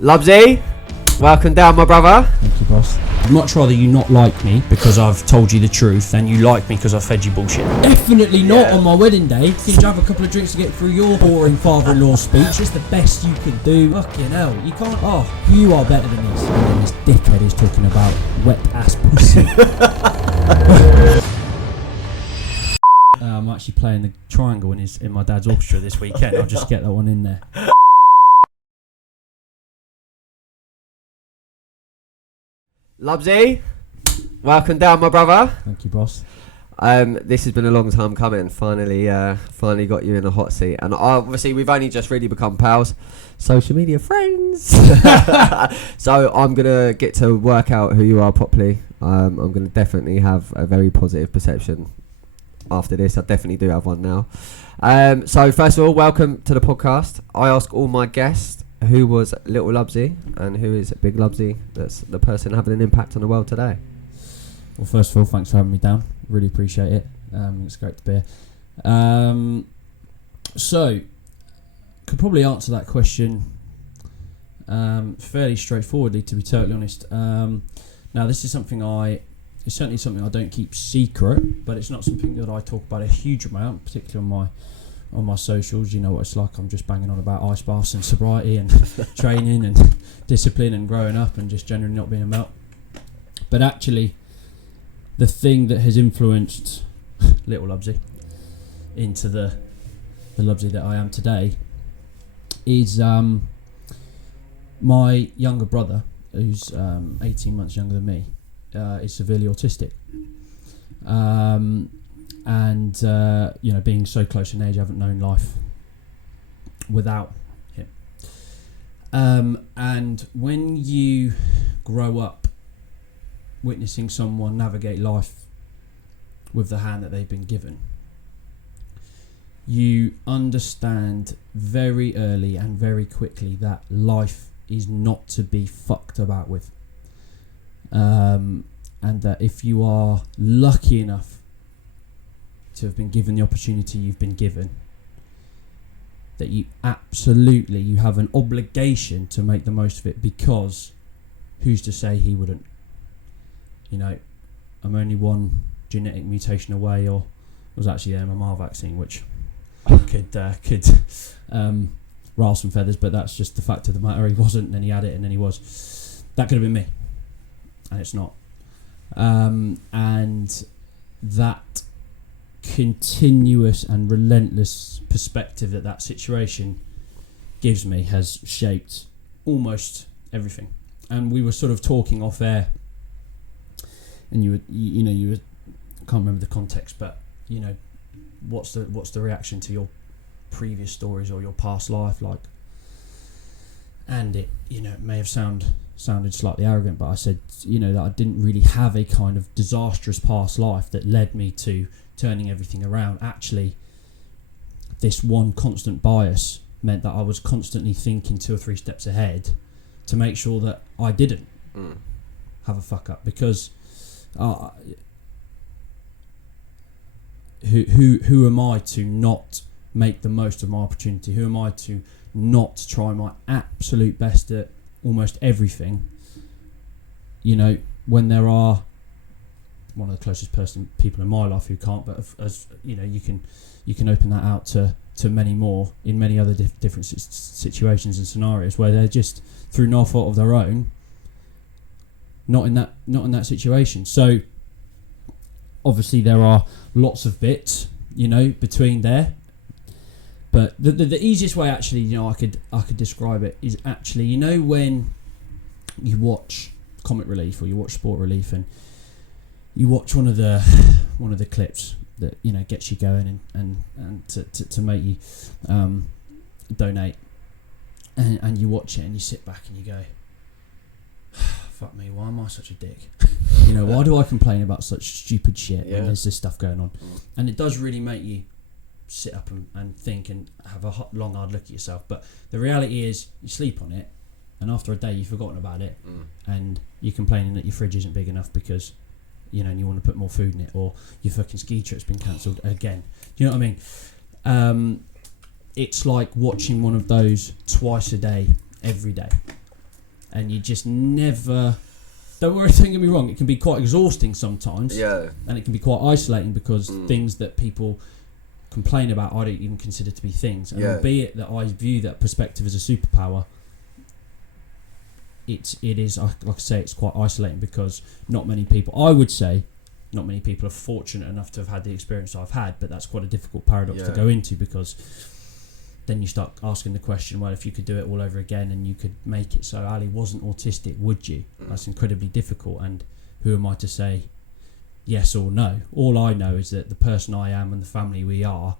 Lubsy, welcome down, my brother. Thank you, boss. I'd much rather you not like me because I've told you the truth than you like me because I've fed you bullshit. Definitely not on my wedding day. Did you have a couple of drinks to get through your boring father-in-law speech? It's the best you can do. Fucking hell, you can't. Oh, you are better than this. And then this dickhead is talking about wet-ass pussy. I'm actually playing the triangle in my dad's orchestra this weekend. I'll just get that one in there. Lubsy, welcome down, my brother. Thank you, boss. This has been a long time coming. Finally got you in a hot seat, and obviously we've only just really become pals, social media friends. So I'm gonna get to work out who you are properly. I'm gonna definitely have a very positive perception after this. I definitely do have one now. So first of all, welcome to the podcast. I ask all my guests who was little Lubsy and who is big Lubsy. That's the person having an impact on the world today. Well, first of all, thanks for having me down. Really appreciate it. It's great to be here. So, could probably answer that question fairly straightforwardly, to be totally honest. Now, this is something it's certainly something I don't keep secret, but it's not something that I talk about a huge amount, particularly on my socials. You know what it's like. I'm just banging on about ice baths and sobriety and training and discipline and growing up and just generally not being a melt. But actually, the thing that has influenced little Lubsy into the Lubsy that I am today is my younger brother, who's 18 months younger than me, is severely autistic. And being so close in age, I haven't known life without him. And when you grow up witnessing someone navigate life with the hand that they've been given, you understand very early and very quickly that life is not to be fucked about with. And that if you are lucky enough to have been given the opportunity you've been given, that you have an obligation to make the most of it, because who's to say he wouldn't? You know, I'm only one genetic mutation away, or it was actually the MMR vaccine, which could rile some feathers, but that's just the fact of the matter. He wasn't, and then he had it, and then he was. That could have been me, and it's not. And that continuous and relentless perspective that situation gives me has shaped almost everything. And we were sort of talking off air, and you were I can't remember the context, but you know, what's the reaction to your previous stories or your past life like? And it may have sounded slightly arrogant, but I said, that I didn't really have a kind of disastrous past life that led me to turning everything around. Actually, this one constant bias meant that I was constantly thinking 2 or 3 steps ahead to make sure that I didn't have a fuck up, because who am I to not make the most of my opportunity? Who am I to not try my absolute best at almost everything? When there are one of the closest people in my life who can't, but as you can open that out to many more in many other different situations and scenarios where they're just through no fault of their own not in that situation. So obviously there are lots of bits between there, but the easiest way actually I could describe it is actually when you watch Comic Relief or you watch Sport Relief and you watch one of the clips that gets you going and to make you donate, and you watch it and you sit back and you go, fuck me, why am I such a dick? Why do I complain about such stupid shit when there's this stuff going on? And it does really make you sit up and think and have a long hard look at yourself. But the reality is you sleep on it, and after a day you've forgotten about it, and you're complaining that your fridge isn't big enough because and you want to put more food in it, or your fucking ski trip's been cancelled again. Do you know what I mean? It's like watching one of those twice a day, every day. and you just never. Don't get me wrong. It can be quite exhausting sometimes. Yeah. And it can be quite isolating because things that people complain about, I don't even consider to be things. And albeit that I view that perspective as a superpower, it is, like I say, it's quite isolating because not many people are fortunate enough to have had the experience I've had, but that's quite a difficult paradox to go into, because then you start asking the question, well, if you could do it all over again and you could make it so Ali wasn't autistic, would you? That's incredibly difficult, and who am I to say yes or no? All I know is that the person I am and the family we are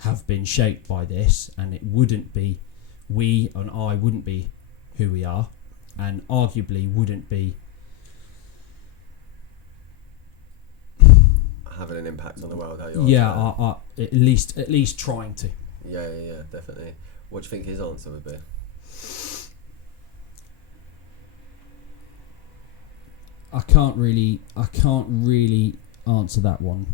have been shaped by this, and it wouldn't be, we and I wouldn't be who we are, and arguably wouldn't be having an impact on the world. How you are at least trying to. Yeah, definitely. What do you think his answer would be? I can't really answer that one.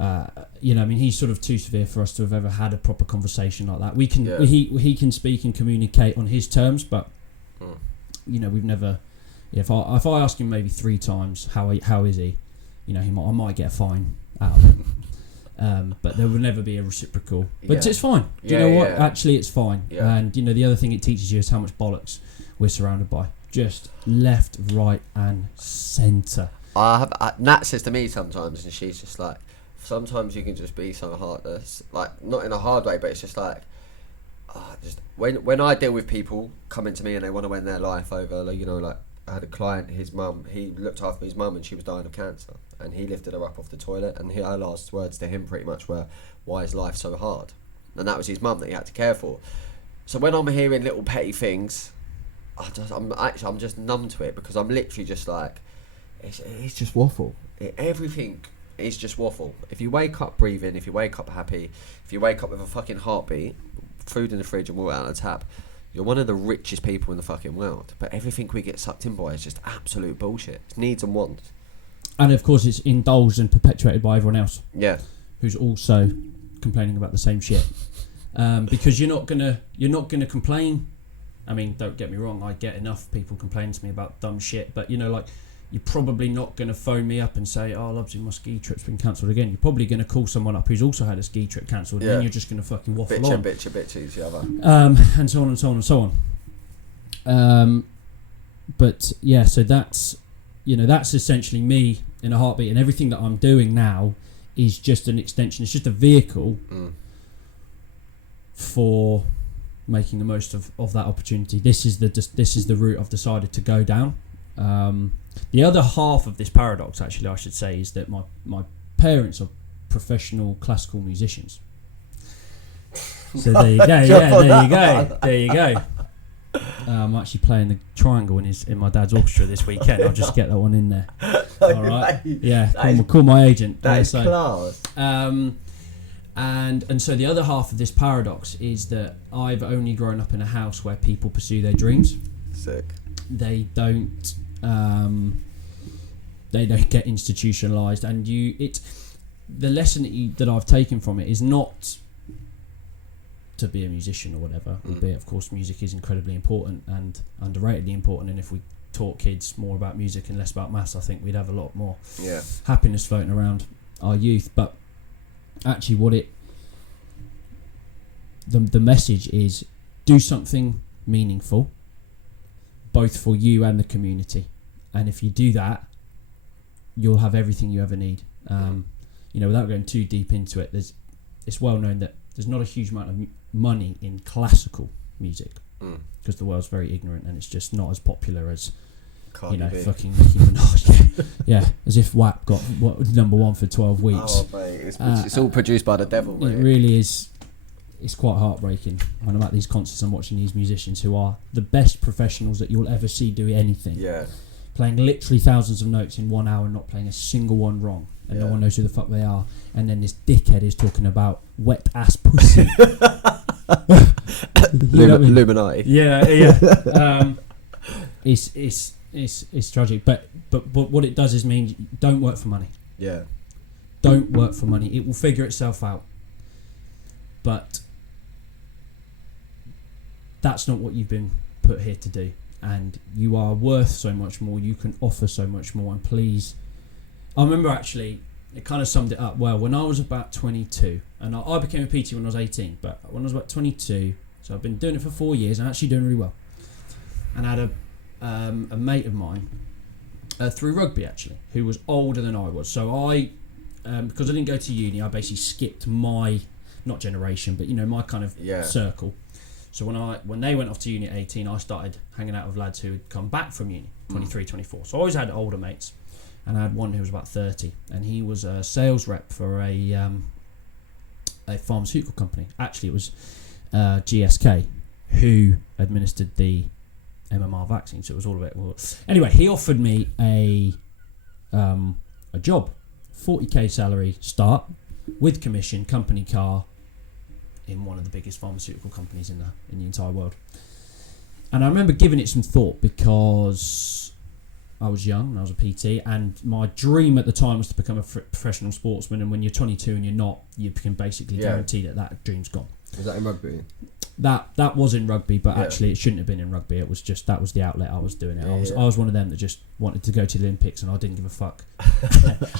I mean, he's sort of too severe for us to have ever had a proper conversation like that. He can speak and communicate on his terms, but we've never. If I ask him maybe 3 times how is he, I might get a fine out of him. But there will never be a reciprocal. But it's fine. Do you know what? Actually, it's fine. Yeah. And the other thing it teaches you is how much bollocks we're surrounded by. Just left, right, and centre. Nat says to me sometimes, and she's just like, sometimes you can just be so heartless, like not in a hard way, but it's just like, just when I deal with people coming to me and they want to end their life over, like I had a client, his mum, he looked after his mum and she was dying of cancer, and he lifted her up off the toilet, and her last words to him pretty much were, "Why is life so hard?" And that was his mum that he had to care for. So when I'm hearing little petty things, I'm just numb to it, because I'm literally just like, it's just waffle. Everything is just waffle. If you wake up breathing, if you wake up happy, if you wake up with a fucking heartbeat, food in the fridge and water out of the tap, you're one of the richest people in the fucking world. But everything we get sucked in by is just absolute bullshit. It's needs and wants. And of course it's indulged and perpetuated by everyone else. Yeah. Who's also complaining about the same shit. Because you're not gonna complain. I mean, don't get me wrong, I get enough people complaining to me about dumb shit, but you're probably not going to phone me up and say, "Oh, Lubsy, my ski trip's been cancelled again." You're probably going to call someone up who's also had a ski trip cancelled, and then you're just going to fucking waffle on. Bitches, the other. And so on and so on and so on. But yeah, so that's essentially me in a heartbeat, and everything that I'm doing now is just an extension. It's just a vehicle for making the most of that opportunity. This is the route I've decided to go down. The other half of this paradox, actually, I should say, is that my parents are professional classical musicians. So there you go. There you go. I'm actually playing the triangle in my dad's orchestra this weekend. I'll just get that one in there. All right. Yeah. Call my agent. That is class. And so the other half of this paradox is that I've only grown up in a house where people pursue their dreams. Sick. They don't get institutionalized, and the lesson that I've taken from it is not to be a musician or whatever, albeit of course music is incredibly important and underratedly important, and if we taught kids more about music and less about maths, I think we'd have a lot more happiness floating around our youth. But actually the message is, do something meaningful both for you and the community, and if you do that, you'll have everything you ever need. Without going too deep into it, it's well known that there's not a huge amount of money in classical music because the world's very ignorant and it's just not as popular as fucking Nicki Minaj. Yeah, as if WAP got number 1 for 12 weeks. Oh, mate, it's all produced by the devil, mate. It really is. It's quite heartbreaking when I'm at these concerts and watching these musicians who are the best professionals that you'll ever see doing anything. Yeah. Playing literally thousands of notes in 1 hour and not playing a single one wrong. And no one knows who the fuck they are. And then this dickhead is talking about wet ass pussy. Illuminati. Yeah. It's tragic. But what it does is mean don't work for money. Yeah. Don't work for money. It will figure itself out. But that's not what you've been put here to do, and you are worth so much more. You can offer so much more, and please. I remember actually, it kind of summed it up well. When I was about 22, and I became a PT when I was 18, but when I was about 22, so I've been doing it for 4 years and actually doing really well. And I had a mate of mine through rugby actually, who was older than I was. So I, because I didn't go to uni, I basically skipped my, not generation, but my kind of circle. So when they went off to uni at 18, I started hanging out with lads who had come back from uni, 23, 24. So I always had older mates. And I had one who was about 30, and he was a sales rep for a pharmaceutical company. Actually, it was GSK who administered the MMR vaccine, so it was all a bit. Well, anyway, he offered me a job, 40k salary start with commission, company car, in one of the biggest pharmaceutical companies in the entire world. And I remember giving it some thought because I was young and I was a PT, and my dream at the time was to become a professional sportsman. And when you're 22 and you're not, you can basically guarantee that dream's gone. Was that in rugby? That was in rugby, but actually it shouldn't have been in rugby. It was just, that was the outlet I was doing it. I was one of them that just wanted to go to the Olympics, and I didn't give a fuck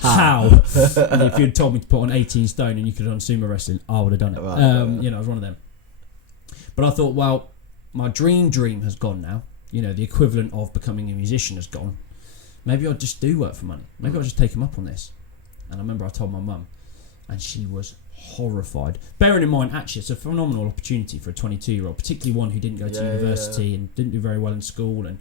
how. If you'd told me to put on 18 stone and you could have done sumo wrestling, I would have done it. Right, I was one of them. But I thought, well, my dream has gone now. The equivalent of becoming a musician has gone. Maybe I'll just do work for money. Maybe I'll just take him up on this. And I remember I told my mum, and she was horrified. Bearing in mind, actually, it's a phenomenal opportunity for a 22-year-old, particularly one who didn't go to university and didn't do very well in school. And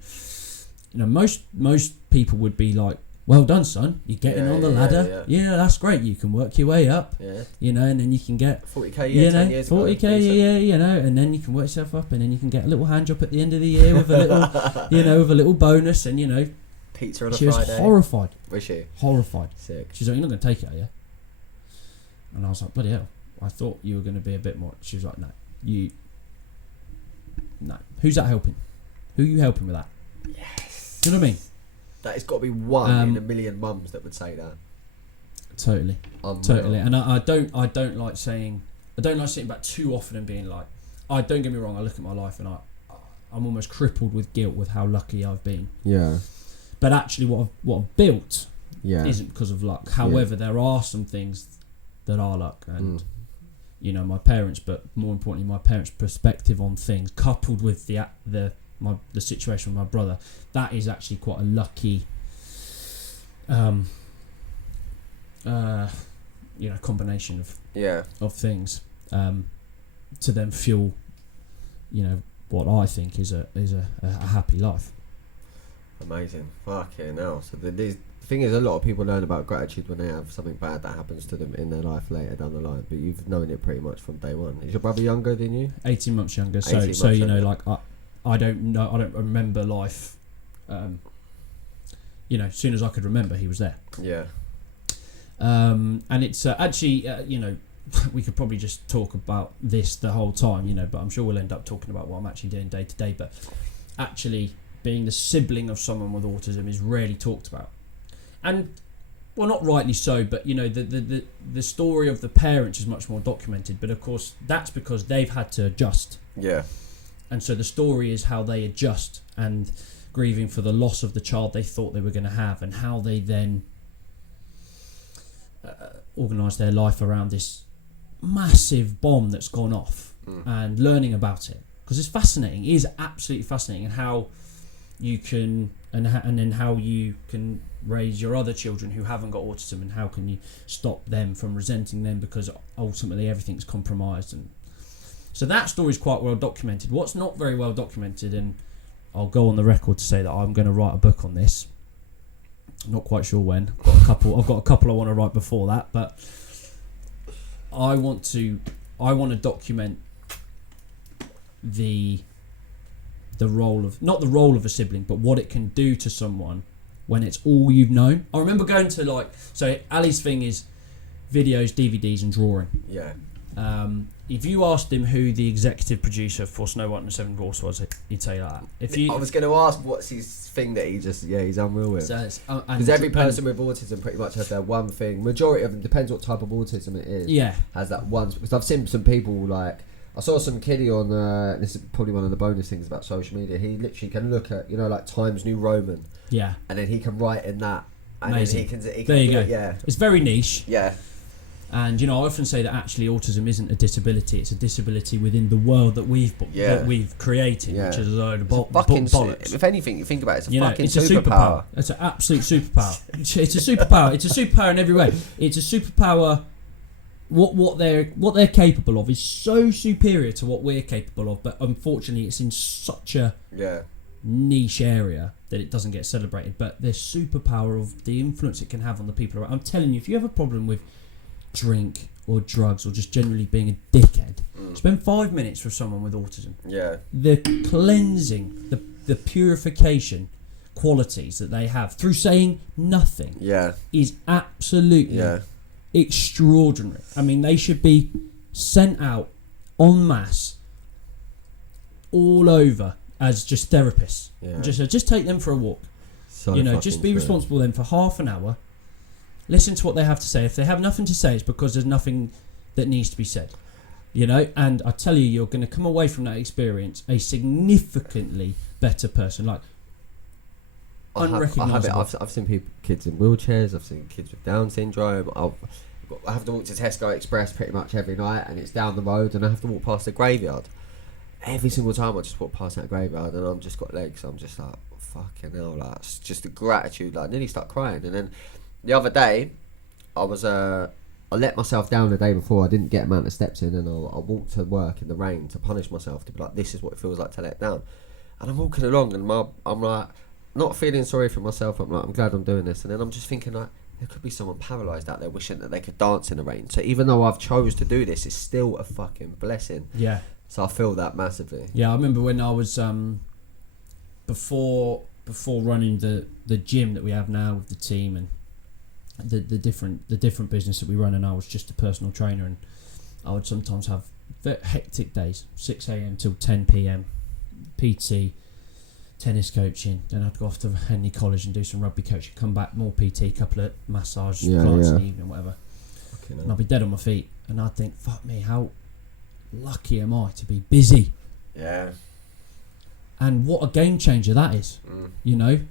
most people would be like, "Well done, son. You're getting on the ladder. Yeah, that's great. You can work your way up. Yeah. And then you can get 40k a year, 10 years 40k a year. And then you can work yourself up, and then you can get a little hand job at the end of the year with a little, with a little bonus, and pizza on a Friday. She was horrified. Was she? Horrified. Sick. She's like, "You're not going to take it, are you?" And I was like, "Bloody hell. I thought you were going to be a bit more." She was like, "No. No. Who's that helping? Who are you helping with that?" Yes. Do you know what I mean? That has got to be one in a million mums that would say that. Totally. Unreal. Totally. And I don't like sitting back too often and being like, don't get me wrong, I look at my life and I'm almost crippled with guilt with how lucky I've been. Yeah. But actually what I've built isn't because of luck. However, there are some things that are luck, and my parents, but more importantly my parents' perspective on things, coupled with the situation with my brother, that is actually quite a lucky combination of things to then fuel what I think is a happy life. Amazing. Fucking hell. So the thing is, a lot of people learn about gratitude when they have something bad that happens to them in their life later down the line, but you've known it pretty much from day one. Is your brother younger than you? 18 months younger. So I don't know. I don't remember life. As soon as I could remember, he was there. Yeah. And it's actually, we could probably just talk about this the whole time, but I'm sure we'll end up talking about what I'm actually doing day to day. But actually, being the sibling of someone with autism is rarely talked about, and well, not rightly so. But the story of the parents is much more documented. But of course, that's because they've had to adjust. Yeah. And so the story is how they adjust and grieving for the loss of the child they thought they were going to have, and how they then organise their life around this massive bomb that's gone off, and learning about it, because it's fascinating. It is absolutely fascinating, and how you can and then how you can raise your other children who haven't got autism, and how can you stop them from resenting them because ultimately everything's compromised. And so that story is quite well documented. What's not very well documented, and I'll go on the record to say that I'm going to write a book on this. I'm not quite sure when. I've got a couple I want to write before that, but I want to document the role of, not the role of a sibling, but what it can do to someone when it's all you've known. I remember going to so Ali's thing is videos, DVDs and drawing. Yeah. If you asked him who the executive producer for Snow White and the Seven Dwarfs was, he'd say that. I was going to ask what's his thing that he's unreal with. Because every person with autism pretty much has their one thing. Majority of them, depends what type of autism it is. Yeah. Has that one. Because I've seen some people I saw some kiddie on, this is probably one of the bonus things about social media, he literally can look at, like Times New Roman. Yeah. And then he can write in that. And Amazing. Then he can there you go. Yeah. It's very niche. Yeah. And, I often say that actually autism isn't a disability, it's a disability within the world that we've created, which is a load of bollocks. If anything, you think about it, it's a fucking it's a superpower. It's an absolute superpower. It's a superpower. It's a superpower in every way. It's a superpower. What they're capable of is so superior to what we're capable of, but unfortunately it's in such a niche area that it doesn't get celebrated. But the superpower of the influence it can have on the people around. I'm telling you, if you have a problem with drink or drugs or just generally being a dickhead, spend 5 minutes with someone with autism. Yeah. The cleansing, the purification qualities that they have through saying nothing is absolutely extraordinary. I mean, they should be sent out en masse all over as just therapists. Just take them for a walk. Just be responsible then for half an hour. Listen to what they have to say. If they have nothing to say, it's because there's nothing that needs to be said. And I tell you, you're going to come away from that experience a significantly better person. Like, unrecognisable. I've seen kids in wheelchairs. I've seen kids with Down syndrome. I have to walk to Tesco Express pretty much every night, and it's down the road, and I have to walk past the graveyard. Every single time I just walk past that graveyard, and I've just got legs. I'm just like, fucking hell, like, it's just the gratitude. Like, I nearly start crying. And then the other day, I let myself down the day before. I didn't get amount of steps in, and I walked to work in the rain to punish myself, to be like, this is what it feels like to let down. And I'm walking along, and I'm like, not feeling sorry for myself. I'm like, I'm glad I'm doing this. And then I'm just thinking, like, there could be someone paralysed out there wishing that they could dance in the rain. So even though I've chose to do this, it's still a fucking blessing. Yeah. So I feel that massively. Yeah, I remember when I was before running the gym that we have now with the team and the different business that we run, and I was just a personal trainer, and I would sometimes have very hectic days, 6 a.m. till 10 p.m. PT, tennis coaching, then I'd go off to Henley College and do some rugby coaching, come back, more PT, couple of massage clients in the evening, whatever. And I'd be dead on my feet, and I'd think, fuck me, how lucky am I to be busy? Yeah. And what a game changer that is.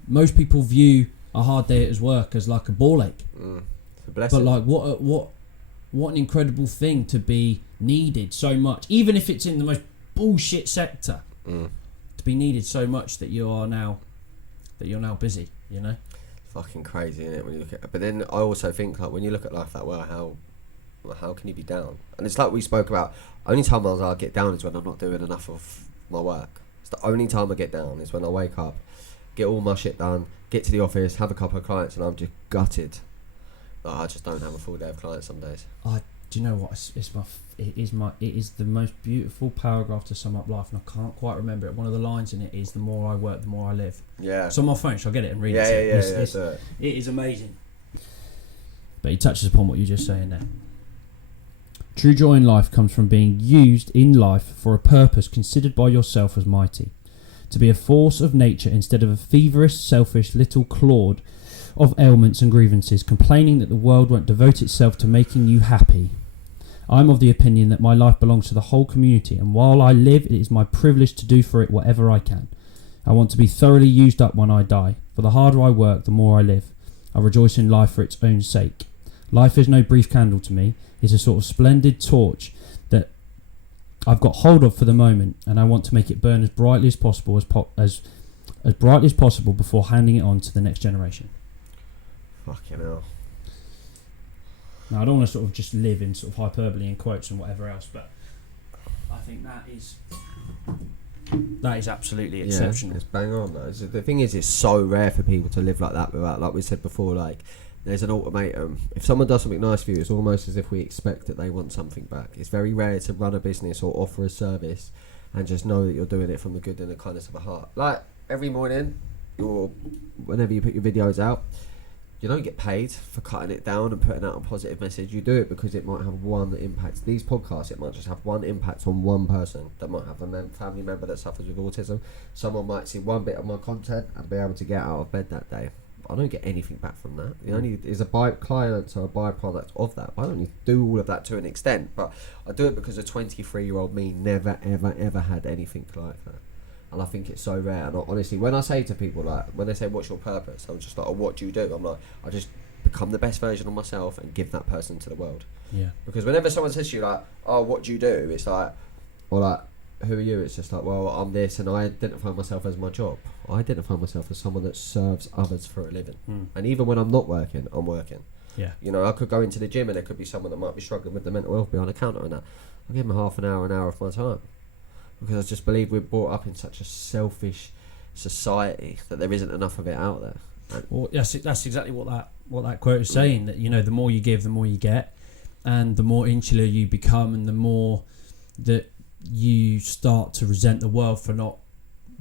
Most people view a hard day at his work as like a ball ache. It's a blessing. But like, what an incredible thing to be needed so much, even if it's in the most bullshit sector. To be needed so much that you're now busy. Fucking crazy, isn't it? When you look at, but then I also think, like, when you look at life that way, how can you be down? And it's like we spoke about. Only time I get down is when I'm not doing enough of my work. It's the only time I get down is when I wake up, get all my shit done, get to the office, have a couple of clients, and I'm just gutted. Like, I just don't have a full day of clients some days. Do you know what? It is the most beautiful paragraph to sum up life, and I can't quite remember it. One of the lines in it is, "The more I work, the more I live." Yeah. So on my phone, so I'll get it and read it. It is amazing. But he touches upon what you're just saying there. True joy in life comes from being used in life for a purpose considered by yourself as mighty. To be a force of nature instead of a feverish, selfish little clod of ailments and grievances, complaining that the world won't devote itself to making you happy. I'm of the opinion that my life belongs to the whole community, and while I live, it is my privilege to do for it whatever I can. I want to be thoroughly used up when I die, for the harder I work, the more I live. I rejoice in life for its own sake. Life is no brief candle to me. It's a sort of splendid torch that I've got hold of for the moment, and I want to make it burn as brightly as possible, as brightly as possible before handing it on to the next generation. Fucking hell. Now, I don't want to sort of just live in sort of hyperbole and quotes and whatever else, but I think that is absolutely exceptional. It's bang on, though. The thing is, it's so rare for people to live like that without, like we said before, like, there's an ultimatum. If someone does something nice for you, it's almost as if we expect that they want something back. It's very rare to run a business or offer a service and just know that you're doing it from the good and the kindness of a heart. Like, every morning, whenever you put your videos out, you don't get paid for cutting it down and putting out a positive message. You do it because it might have one impact. These podcasts, it might just have one impact on one person that might have a family member that suffers with autism. Someone might see one bit of my content and be able to get out of bed that day. I don't get anything back from that. The only is clients are a byproduct of that. I don't need to do all of that to an extent, but I do it because a 23-year-old me never, ever, ever had anything like that. And I think it's so rare. And honestly, when I say to people, like, when they say, what's your purpose? I'm just like, oh, what do you do? I'm like, I just become the best version of myself and give that person to the world. Yeah. Because whenever someone says to you, like, oh, what do you do? It's like, or like, who are you? It's just like, well, I'm this, and I identify myself as my job. I identify myself as someone that serves others for a living. And even when I'm not working, I'm working. Yeah. You know, I could go into the gym and there could be someone that might be struggling with the mental health behind the counter and that. I'll give them half an hour of my time. Because I just believe we're brought up in such a selfish society that there isn't enough of it out there. Well, that's exactly what that quote is saying, that, you know, the more you give, the more you get, and the more insular you become, and the more that you start to resent the world for not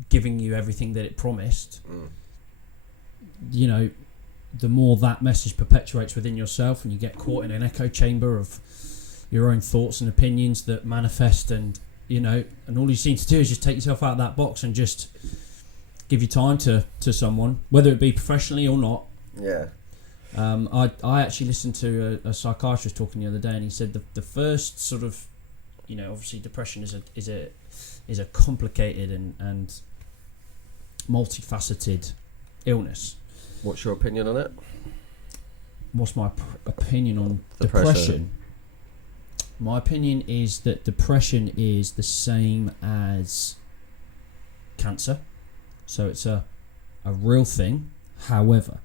giving you everything that it promised. You know, the more that message perpetuates within yourself, and you get caught in an echo chamber of your own thoughts and opinions that manifest, and, you know, and all you seem to do is just take yourself out of that box and just give your time to someone, whether it be professionally or not. Yeah. I actually listened to a psychiatrist talking the other day, and he said the first sort of, you know, obviously depression is a complicated and multifaceted illness. What's your opinion on it? What's my opinion on depression? My opinion is that depression is the same as cancer. So it's a real thing. However,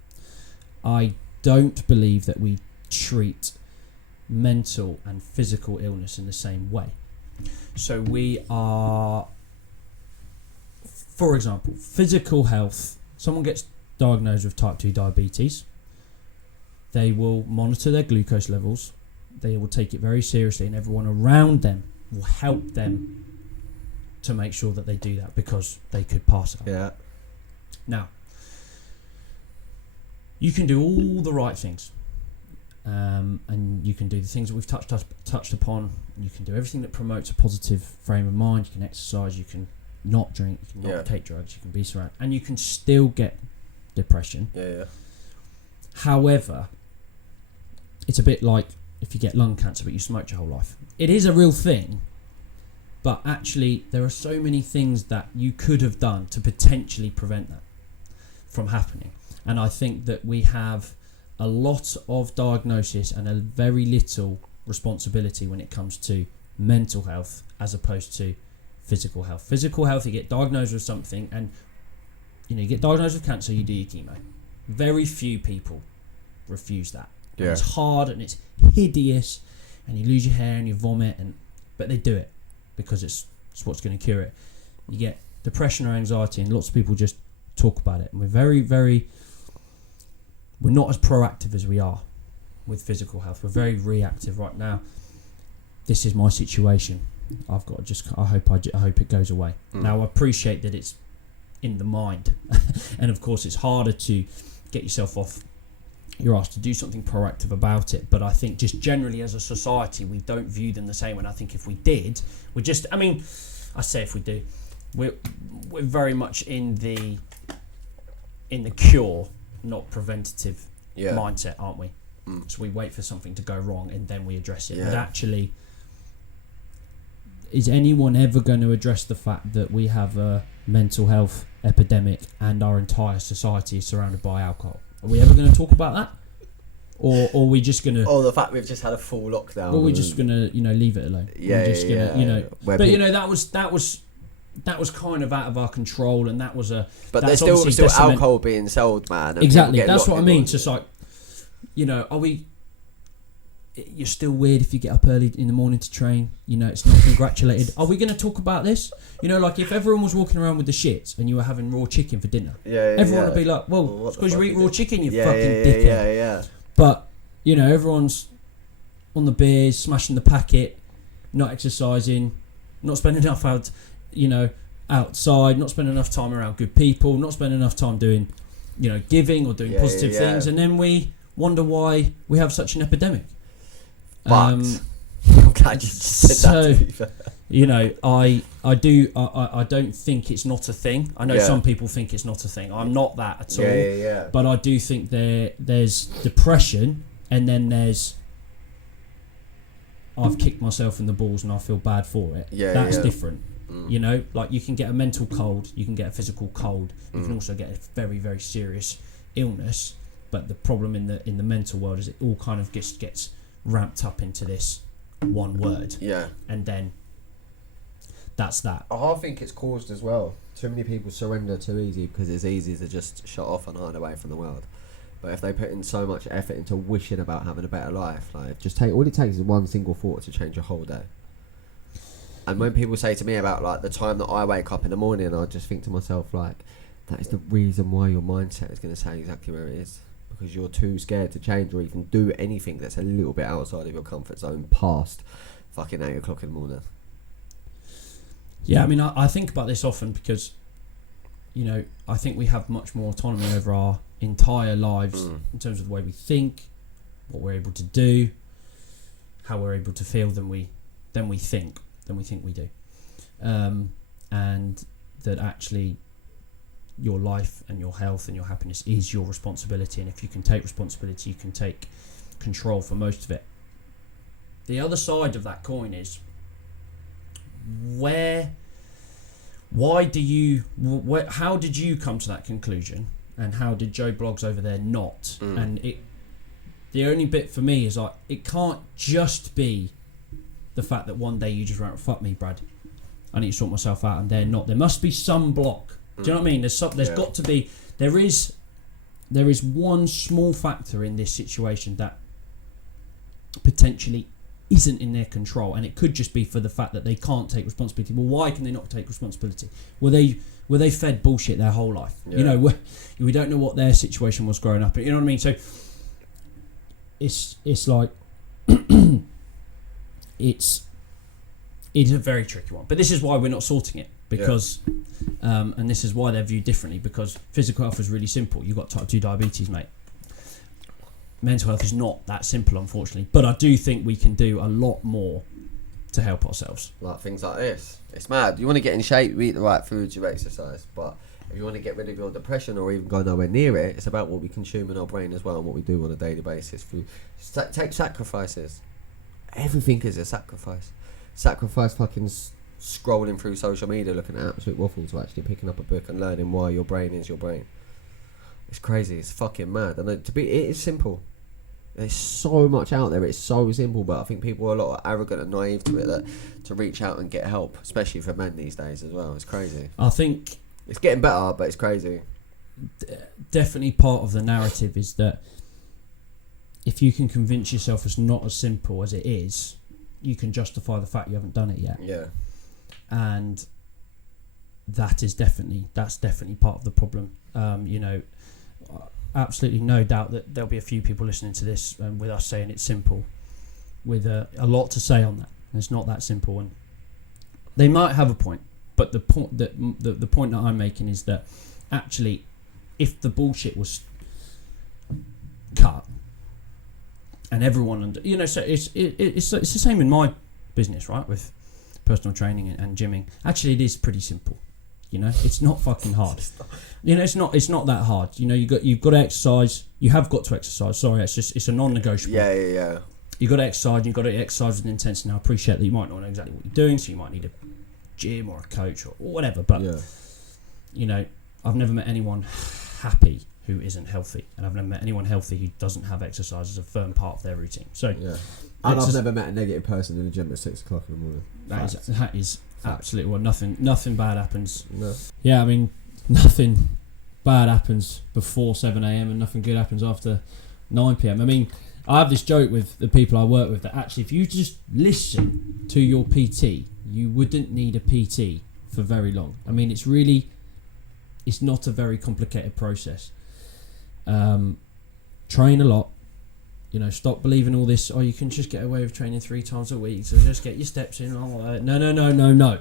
I don't believe that we treat mental and physical illness in the same way. So we are, for example, physical health. Someone gets diagnosed with type 2 diabetes. They will monitor their glucose levels. They will take it very seriously, and everyone around them will help them to make sure that they do that, because they could pass it on. Yeah. Now, you can do all the right things, and you can do the things that we've touched upon. You can do everything that promotes a positive frame of mind. You can exercise. You can not drink. You can not take drugs. You can be surrounded, and you can still get depression. Yeah. However, it's a bit like if you get lung cancer but you smoked your whole life. It is a real thing, but actually there are so many things that you could have done to potentially prevent that from happening. And I think that we have a lot of diagnosis and a very little responsibility when it comes to mental health as opposed to physical health. Physical health, you get diagnosed with something, and you get diagnosed with cancer, you do your chemo. Very few people refuse that. Yeah. And it's hard and it's hideous, and you lose your hair and you vomit, but they do it because it's what's going to cure it. You get depression or anxiety, and lots of people just talk about it, and we're not as proactive as we are with physical health. We're very reactive right now. This is my situation. I've got to I hope it goes away. Now I appreciate that it's in the mind, and of course it's harder to get yourself off your ass to do something proactive about it, but I think just generally as a society we don't view them the same, and I think if we did, I say if we do, we're very much in the cure, not preventative mindset, aren't we? So we wait for something to go wrong and then we address it. But actually, is anyone ever going to address the fact that we have a mental health epidemic and our entire society is surrounded by alcohol? Are we ever going to talk about that? Or are we just going to... Or the fact we've just had a full lockdown. Or we're just going to, leave it alone. That was kind of out of our control, and that was a... But there's still alcohol being sold, man. Exactly, that's what I mean. Just like, are we... You're still weird if you get up early in the morning to train. It's not congratulated. Are we going to talk about this? Like if everyone was walking around with the shits and you were having raw chicken for dinner, everyone would be like, well, it's because you eat raw chicken, you fucking dickhead. Yeah. But, everyone's on the beers, smashing the packet, not exercising, not spending enough outside, not spending enough time around good people, not spending enough time doing, giving or doing positive things. And then we wonder why we have such an epidemic. But I'm glad you just said that. You know, I don't think it's not a thing. I know some people think it's not a thing. I'm not that at all. Yeah. But I do think there's depression, and then there's I've kicked myself in the balls and I feel bad for it. That's different. You know, like you can get a mental cold, you can get a physical cold, you can also get a very, very serious illness. But the problem in the mental world is it all kind of gets ramped up into this one word. Yeah. And then that's that. I think it's caused as well. Too many people surrender too easy because it's easy to just shut off and hide away from the world. But if they put in so much effort into wishing about having a better life, like all it takes is one single thought to change your whole day. And when people say to me about like the time that I wake up in the morning, I just think to myself like, that is the reason why your mindset is going to say exactly where it is. Because you're too scared to change or even do anything that's a little bit outside of your comfort zone past fucking 8 o'clock in the morning. Yeah, I mean, I think about this often because, you know, I think we have much more autonomy over our entire lives in terms of the way we think, what we're able to do, how we're able to feel than we think we do, and that actually your life and your health and your happiness is your responsibility, and if you can take responsibility, you can take control for most of it. The other side of that coin is how did you come to that conclusion, and how did Joe Bloggs over there not? And the only bit for me is like, it can't just be the fact that one day you just went, fuck me, Brad, I need to sort myself out, and they're not. There must be some block. Do you know what I mean? There's got to be. There is one small factor in this situation that potentially isn't in their control, and it could just be for the fact that they can't take responsibility. Well, why can they not take responsibility? Were they fed bullshit their whole life? You know, we don't know what their situation was growing up. You know what I mean? So it's like it's a very tricky one. But this is why we're not sorting it, because and this is why they're viewed differently, because physical health is really simple. You've got type 2 diabetes, mate. Mental health is not that simple, unfortunately, but I do think we can do a lot more to help ourselves. Like things like this. It's mad. You want to get in shape, you eat the right foods, you exercise, but if you want to get rid of your depression or even go nowhere near it, it's about what we consume in our brain as well, and what we do on a daily basis. Take sacrifices. Everything is a sacrifice. Sacrifice fucking scrolling through social media, looking at absolute waffle, to actually picking up a book and learning why your brain is your brain. It's crazy. It's fucking mad. And it is simple. There's so much out there. It's so simple, but I think people are a lot arrogant and naive to it, that to reach out and get help, especially for men these days as well. It's crazy. I think it's getting better, but it's crazy. Definitely part of the narrative is that if you can convince yourself it's not as simple as it is, you can justify the fact you haven't done it yet. Yeah. And that's definitely part of the problem. You know, absolutely no doubt that there'll be a few people listening to this with us saying it's simple, with a lot to say on that. It's not that simple, and they might have a point, but the point that I'm making is that actually, if the bullshit was cut and everyone you know, so it's the same in my business, right, with personal training and gymming. Actually, it is pretty simple. You know, it's not fucking hard. You know, it's not that hard. You know, you've got to exercise. You have got to exercise. Sorry, it's a non-negotiable. Yeah. You've got to exercise. You've got to exercise with intensity. Now, I appreciate that you might not know exactly what you're doing, so you might need a gym or a coach or whatever. But you know, I've never met anyone happy who isn't healthy, and I've never met anyone healthy who doesn't have exercise as a firm part of their routine. So, and I've never met a negative person in the gym at 6 o'clock in the morning. That is absolutely well. Nothing bad happens. No. Yeah, I mean, nothing bad happens before 7 a.m. and nothing good happens after 9 p.m. I mean, I have this joke with the people I work with that actually, if you just listen to your PT, you wouldn't need a PT for very long. I mean, it's not a very complicated process. Train a lot. You know, stop believing all this. Oh, you can just get away with training 3 times a week, so just get your steps in. No.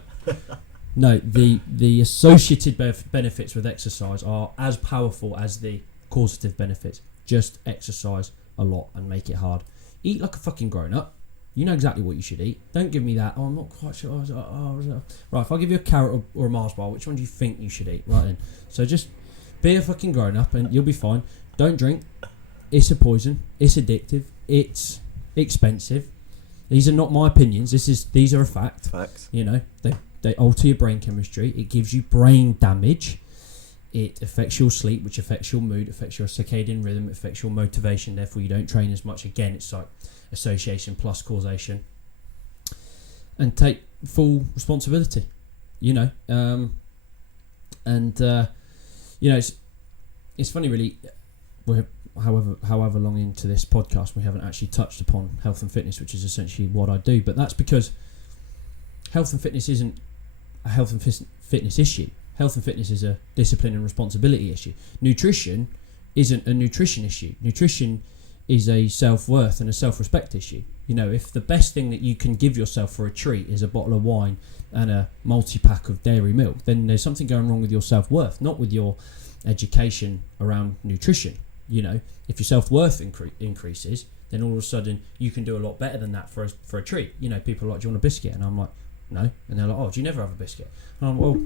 No, the associated benefits with exercise are as powerful as the causative benefits. Just exercise a lot and make it hard. Eat like a fucking grown up. You know exactly what you should eat. Don't give me that. Oh, I'm not quite sure. Right, if I give you a carrot or a Mars bar, which one do you think you should eat? Right then. So just be a fucking grown up and you'll be fine. Don't drink. It's a poison. It's addictive. It's expensive. These are not my opinions. These are a fact. Facts. You know, they alter your brain chemistry. It gives you brain damage. It affects your sleep, which affects your mood, affects your circadian rhythm, it affects your motivation. Therefore, you don't train as much. Again, it's like association plus causation. And take full responsibility. You know, you know, it's funny, really. We're however long into this podcast, we haven't actually touched upon health and fitness, which is essentially what I do. But that's because health and fitness isn't a health and fitness issue. Health and fitness is a discipline and responsibility issue. Nutrition isn't a nutrition issue. Nutrition is a self-worth and a self-respect issue. You know, if the best thing that you can give yourself for a treat is a bottle of wine and a multi-pack of dairy milk, then there's something going wrong with your self-worth, not with your education around nutrition. You know, if your self-worth increases, then all of a sudden you can do a lot better than that for a treat. You know, people are like, do you want a biscuit? And I'm like, no. And they're like, oh, do you never have a biscuit? And I'm like, well,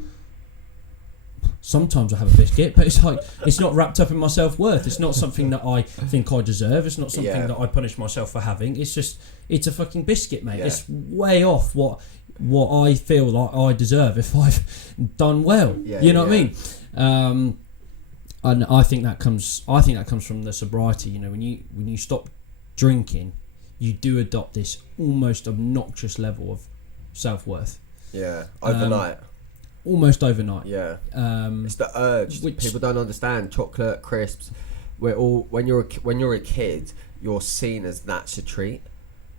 sometimes I have a biscuit, but it's like, it's not wrapped up in my self-worth. It's not something that I think I deserve. It's not something that I punish myself for having. It's just, it's a fucking biscuit, mate. It's way off what I feel like I deserve if I've done well. You know what I mean? And I think that comes from the sobriety. You know, when you stop drinking, you do adopt this almost obnoxious level of self-worth. Yeah, overnight. Almost overnight. Yeah. It's the urge. People don't understand. Chocolate, crisps. We're all when you're a kid, you're seen as that's a treat,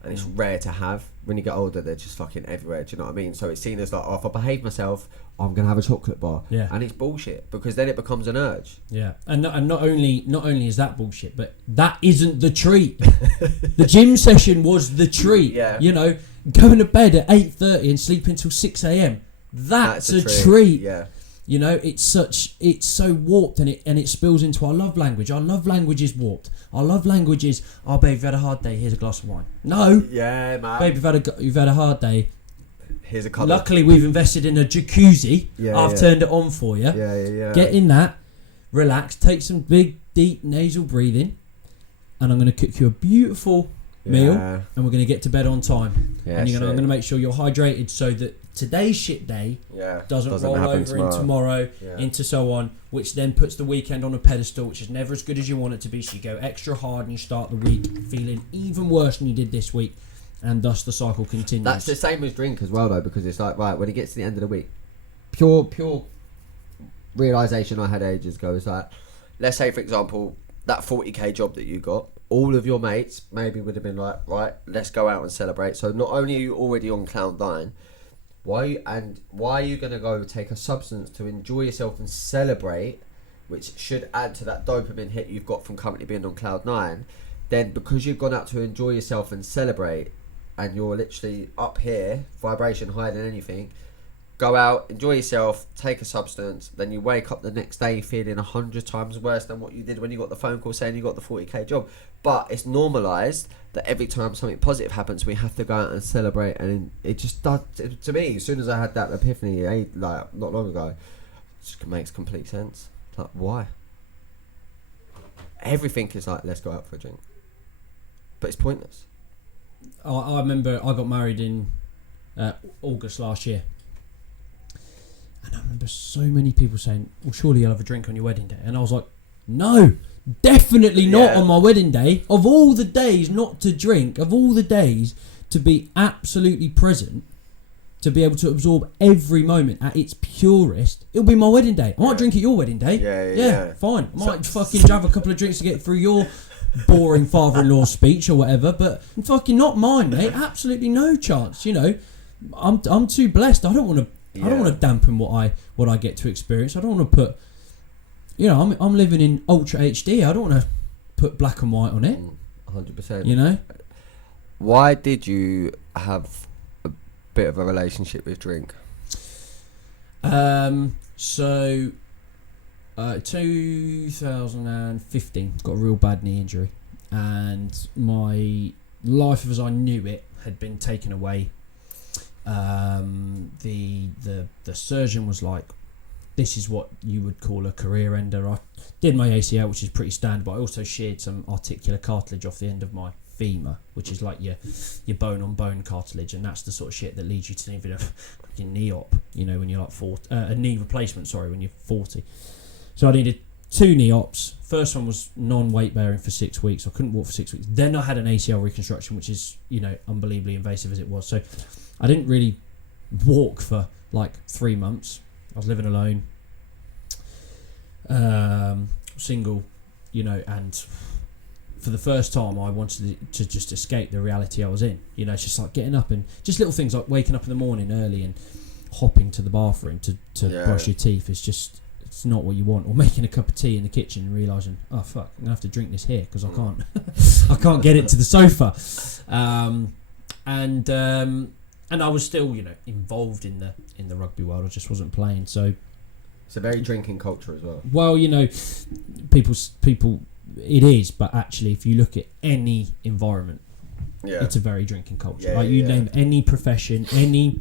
and it's rare to have. When you get older, they're just fucking everywhere. Do you know what I mean? So it's seen as like, oh, if I behave myself, I'm gonna have a chocolate bar. Yeah. And it's bullshit because then it becomes an urge. Yeah. And not only is that bullshit, but that isn't the treat. The gym session was the treat. Yeah. You know, going to bed at 8:30 and sleeping till 6 a.m. That's a treat. Yeah. You know, it's so warped, and it spills into our love language. Our love language is warped. Our love language is, oh babe, you've had a hard day, here's a glass of wine. No. Yeah, man. Babe, you've had a hard day. Here's a cup. Luckily, we've invested in a jacuzzi. I've turned it on for you. Yeah. Get in that, relax, take some big, deep nasal breathing, and I'm going to cook you a beautiful meal, and we're going to get to bed on time. Yeah, and I'm going to make sure you're hydrated so that today's shit day doesn't roll over tomorrow into so on, which then puts the weekend on a pedestal, which is never as good as you want it to be. So you go extra hard and you start the week feeling even worse than you did this week, and thus the cycle continues. That's the same as drink as well, though, because it's like, right, when it gets to the end of the week, pure realisation I had ages ago is like, let's say, for example, that 40k job that you got, all of your mates maybe would have been like, right, let's go out and celebrate. So not only are you already on cloud nine, why are you going to go take a substance to enjoy yourself and celebrate, which should add to that dopamine hit you've got from currently being on cloud nine? Then because you've gone out to enjoy yourself and celebrate, and you're literally up here, vibration higher than anything, go out, enjoy yourself, take a substance, then you wake up the next day feeling 100 times worse than what you did when you got the phone call saying you got the 40k job. But it's normalised that every time something positive happens, we have to go out and celebrate, and it just does. To me, as soon as I had that epiphany, like not long ago, it just makes complete sense. Like, why? Everything is like, let's go out for a drink, but it's pointless. I remember I got married in August last year. And I remember so many people saying, well, surely you'll have a drink on your wedding day. And I was like, no, definitely not on my wedding day. Of all the days not to drink, of all the days to be absolutely present, to be able to absorb every moment at its purest, it'll be my wedding day. I might drink at your wedding day. Yeah, fine. I might fucking have a couple of drinks to get through your boring father-in-law speech or whatever, but fucking not mine, mate. Absolutely no chance. You know, I'm too blessed. I don't want to dampen what I get to experience. I don't want to put, you know, I'm living in Ultra HD. I don't want to put black and white on it. 100%. You know? Why did you have a bit of a relationship with drink? 2015, got a real bad knee injury, and my life as I knew it had been taken away. The surgeon was like, this is what you would call a career ender. I did my ACL, which is pretty standard, but I also sheared some articular cartilage off the end of my femur, which is like your bone on bone cartilage, and that's the sort of shit that leads you to need a fucking knee op, you know, when you're like 40, a knee replacement, sorry, when you're 40. So I needed 2 knee ops. First one was non-weight bearing for 6 weeks. I couldn't walk for 6 weeks. Then I had an ACL reconstruction, which is, you know, unbelievably invasive as it was. So I didn't really walk for like 3 months. I was living alone, single, you know, and for the first time I wanted to just escape the reality I was in. You know, it's just like getting up and just little things like waking up in the morning early and hopping to the bathroom to brush your teeth. It's not what you want. Or making a cup of tea in the kitchen and realising, oh fuck, I'm gonna have to drink this here because I can't get it to the sofa. And I was still, you know, involved in the rugby world. I just wasn't playing. So it's a very drinking culture as well. Well, you know, people, it is, but actually, if you look at any environment, it's a very drinking culture. Yeah, like you name any profession, any,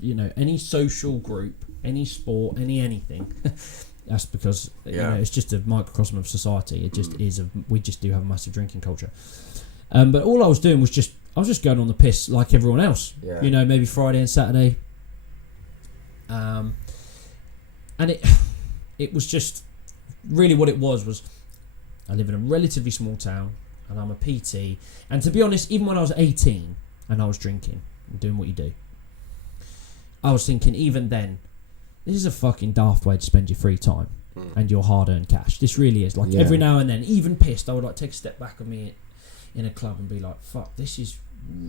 you know, any social group, any sport, anything. That's because you know, it's just a microcosm of society. It just is. We just do have a massive drinking culture. But all I was doing was I was just going on the piss like everyone else. Yeah. You know, maybe Friday and Saturday. And it was just really what it was I live in a relatively small town and I'm a PT. And to be honest, even when I was 18 and I was drinking and doing what you do, I was thinking even then, this is a fucking daft way to spend your free time and your hard-earned cash. This really is. Like every now and then, even pissed, I would like take a step back of me in a club and be like, fuck, this is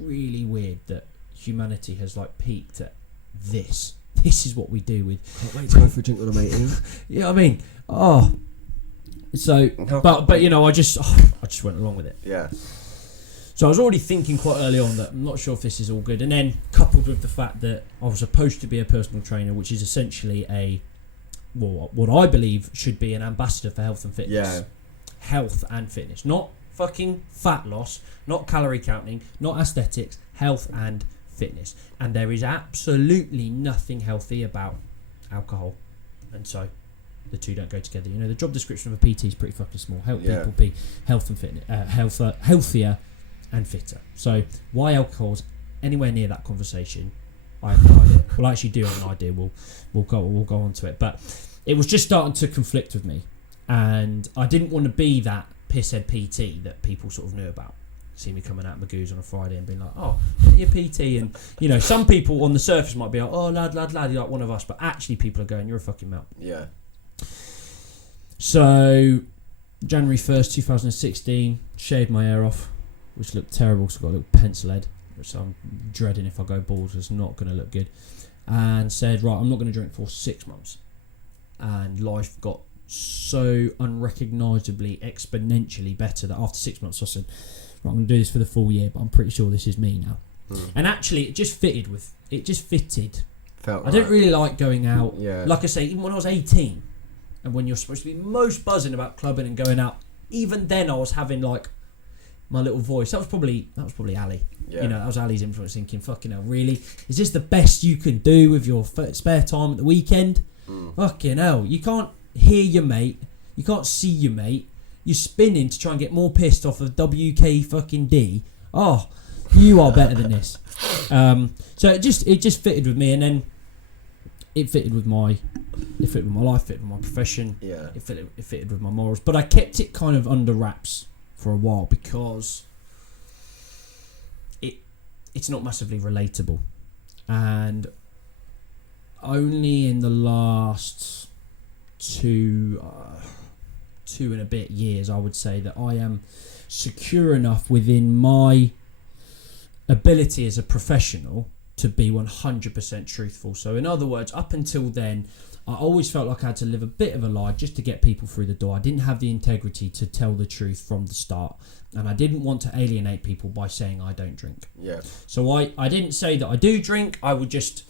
really weird that humanity has like peaked at this. This is what we do with. Can't wait to go for a drink when I'm 18. You know what I mean? Oh, so but you know, I just went along with it. Yeah. So I was already thinking quite early on that I'm not sure if this is all good, and then coupled with the fact that I was supposed to be a personal trainer, which is essentially what I believe should be an ambassador for health and fitness. Yeah. Health and fitness, not fucking fat loss, not calorie counting, not aesthetics, health and fitness. And there is absolutely nothing healthy about alcohol, and so the two don't go together. You know, the job description of a PT is pretty fucking small. Help people be health and fitness, healthier and fitter. So why alcohol's anywhere near that conversation, I have no idea. We'll actually do have an idea. We'll go on to it. But it was just starting to conflict with me, and I didn't want to be that pisshead PT that people sort of knew about. See me coming out Magoo's on a Friday and being like, oh, you're PT, and you know, some people on the surface might be like, oh, lad, you're like one of us, but actually people are going, you're a fucking melt. Yeah. So January 1st 2016, shaved my hair off, which looked terrible, so I got a little pencil head, which I'm dreading if I go bald, it's not going to look good, and said, right, I'm not going to drink for 6 months. And life got so unrecognisably exponentially better that after 6 months I said, right, I'm going to do this for the full year, but I'm pretty sure this is me now. And actually it just fitted. Felt I didn't really like going out. Yeah. Like I say, even when I was 18, and when you're supposed to be most buzzing about clubbing and going out, even then I was having like my little voice. That was probably Ali. Yeah. You know, that was Ali's influence, thinking, fucking hell, really? Is this the best you can do with your spare time at the weekend? Fucking hell, you can't hear your mate, you can't see your mate, you're spinning to try and get more pissed off of WK fucking D. Oh, you are better than this. So it just fitted with me, and then it fitted with my life, fitted with my profession. Yeah. It fitted with my morals. But I kept it kind of under wraps for a while because it's not massively relatable, and only in the last two and a bit years I would say that I am secure enough within my ability as a professional to be 100% truthful. So in other words, up until then I always felt like I had to live a bit of a lie just to get people through the door. I didn't have the integrity to tell the truth from the start, and I didn't want to alienate people by saying I don't drink. Yeah. So I didn't say that I do drink. I would just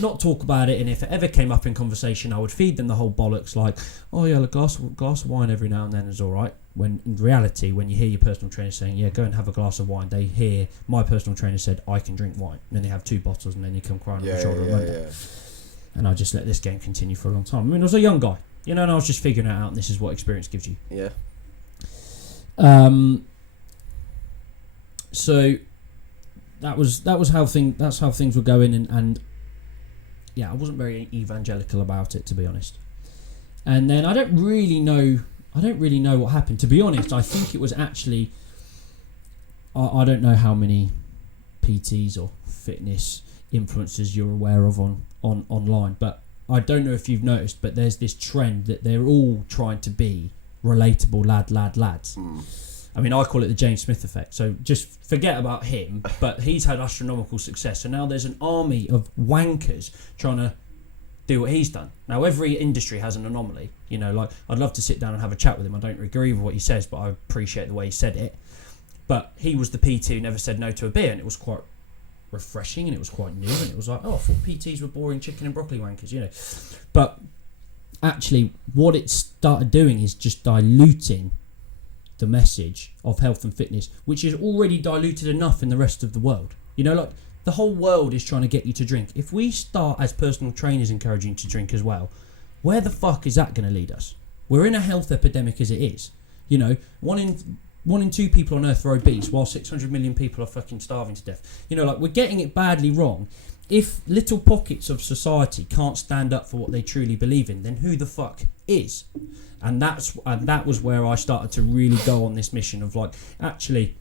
not talk about it, and if it ever came up in conversation I would feed them the whole bollocks like, oh yeah, a glass of wine every now and then is alright. When in reality, when you hear your personal trainer saying, yeah, go and have a glass of wine, they hear my personal trainer said, I can drink wine. And then they have 2 bottles and then they come crying on my shoulder on Monday. And I just let this game continue for a long time. I mean, I was a young guy, and I was just figuring it out, and this is what experience gives you. Yeah. So that's how things were going, and yeah, I wasn't very evangelical about it, to be honest. And then I don't really know what happened. To be honest, I think it was actually I don't know how many PTs or fitness influencers you're aware of on online, but I don't know if you've noticed, but there's this trend that they're all trying to be relatable lads. I mean, I call it the James Smith effect. So just forget about him, but he's had astronomical success. So now there's an army of wankers trying to do what he's done. Now, every industry has an anomaly. Like, I'd love to sit down and have a chat with him. I don't agree with what he says, but I appreciate the way he said it. But he was the PT who never said no to a beer, and it was quite refreshing, and it was quite new, and it was like, oh, I thought PTs were boring chicken and broccoli wankers, But actually, what it started doing is just diluting the message of health and fitness, which is already diluted enough in the rest of the world. Like, the whole world is trying to get you to drink. If we start as personal trainers encouraging you to drink as well, where the fuck is that going to lead us? We're in a health epidemic as it is. 1 in 2 people on earth are obese, while 600 million people are fucking starving to death. Like, we're getting it badly wrong. If little pockets of society can't stand up for what they truly believe in, then who the fuck is? And that was where I started to really go on this mission of, like, actually,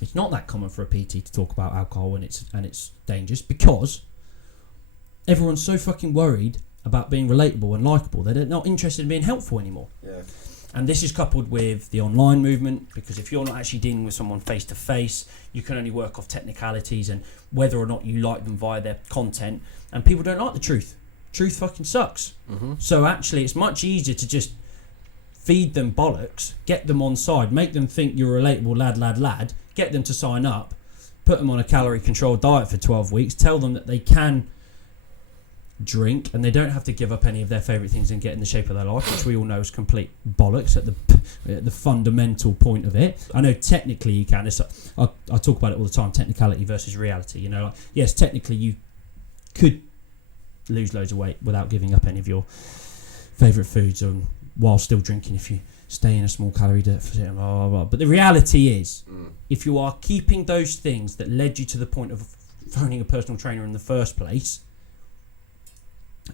it's not that common for a PT to talk about alcohol and it's dangerous, because everyone's so fucking worried about being relatable and likeable that they're not interested in being helpful anymore. Yeah. And this is coupled with the online movement, because if you're not actually dealing with someone face to face, you can only work off technicalities and whether or not you like them via their content. And people don't like the truth. Truth fucking sucks. Mm-hmm. So actually, it's much easier to just feed them bollocks, get them on side, make them think you're a relatable lad, get them to sign up, put them on a calorie controlled diet for 12 weeks, tell them that they can drink and they don't have to give up any of their favourite things and get in the shape of their life, which we all know is complete bollocks at the fundamental point of it. I know technically you can. I talk about it all the time, technicality versus reality. Like, yes, technically you could lose loads of weight without giving up any of your favourite foods while still drinking if you stay in a small calorie deficit, blah, blah, blah. But the reality is, if you are keeping those things that led you to the point of phoning a personal trainer in the first place,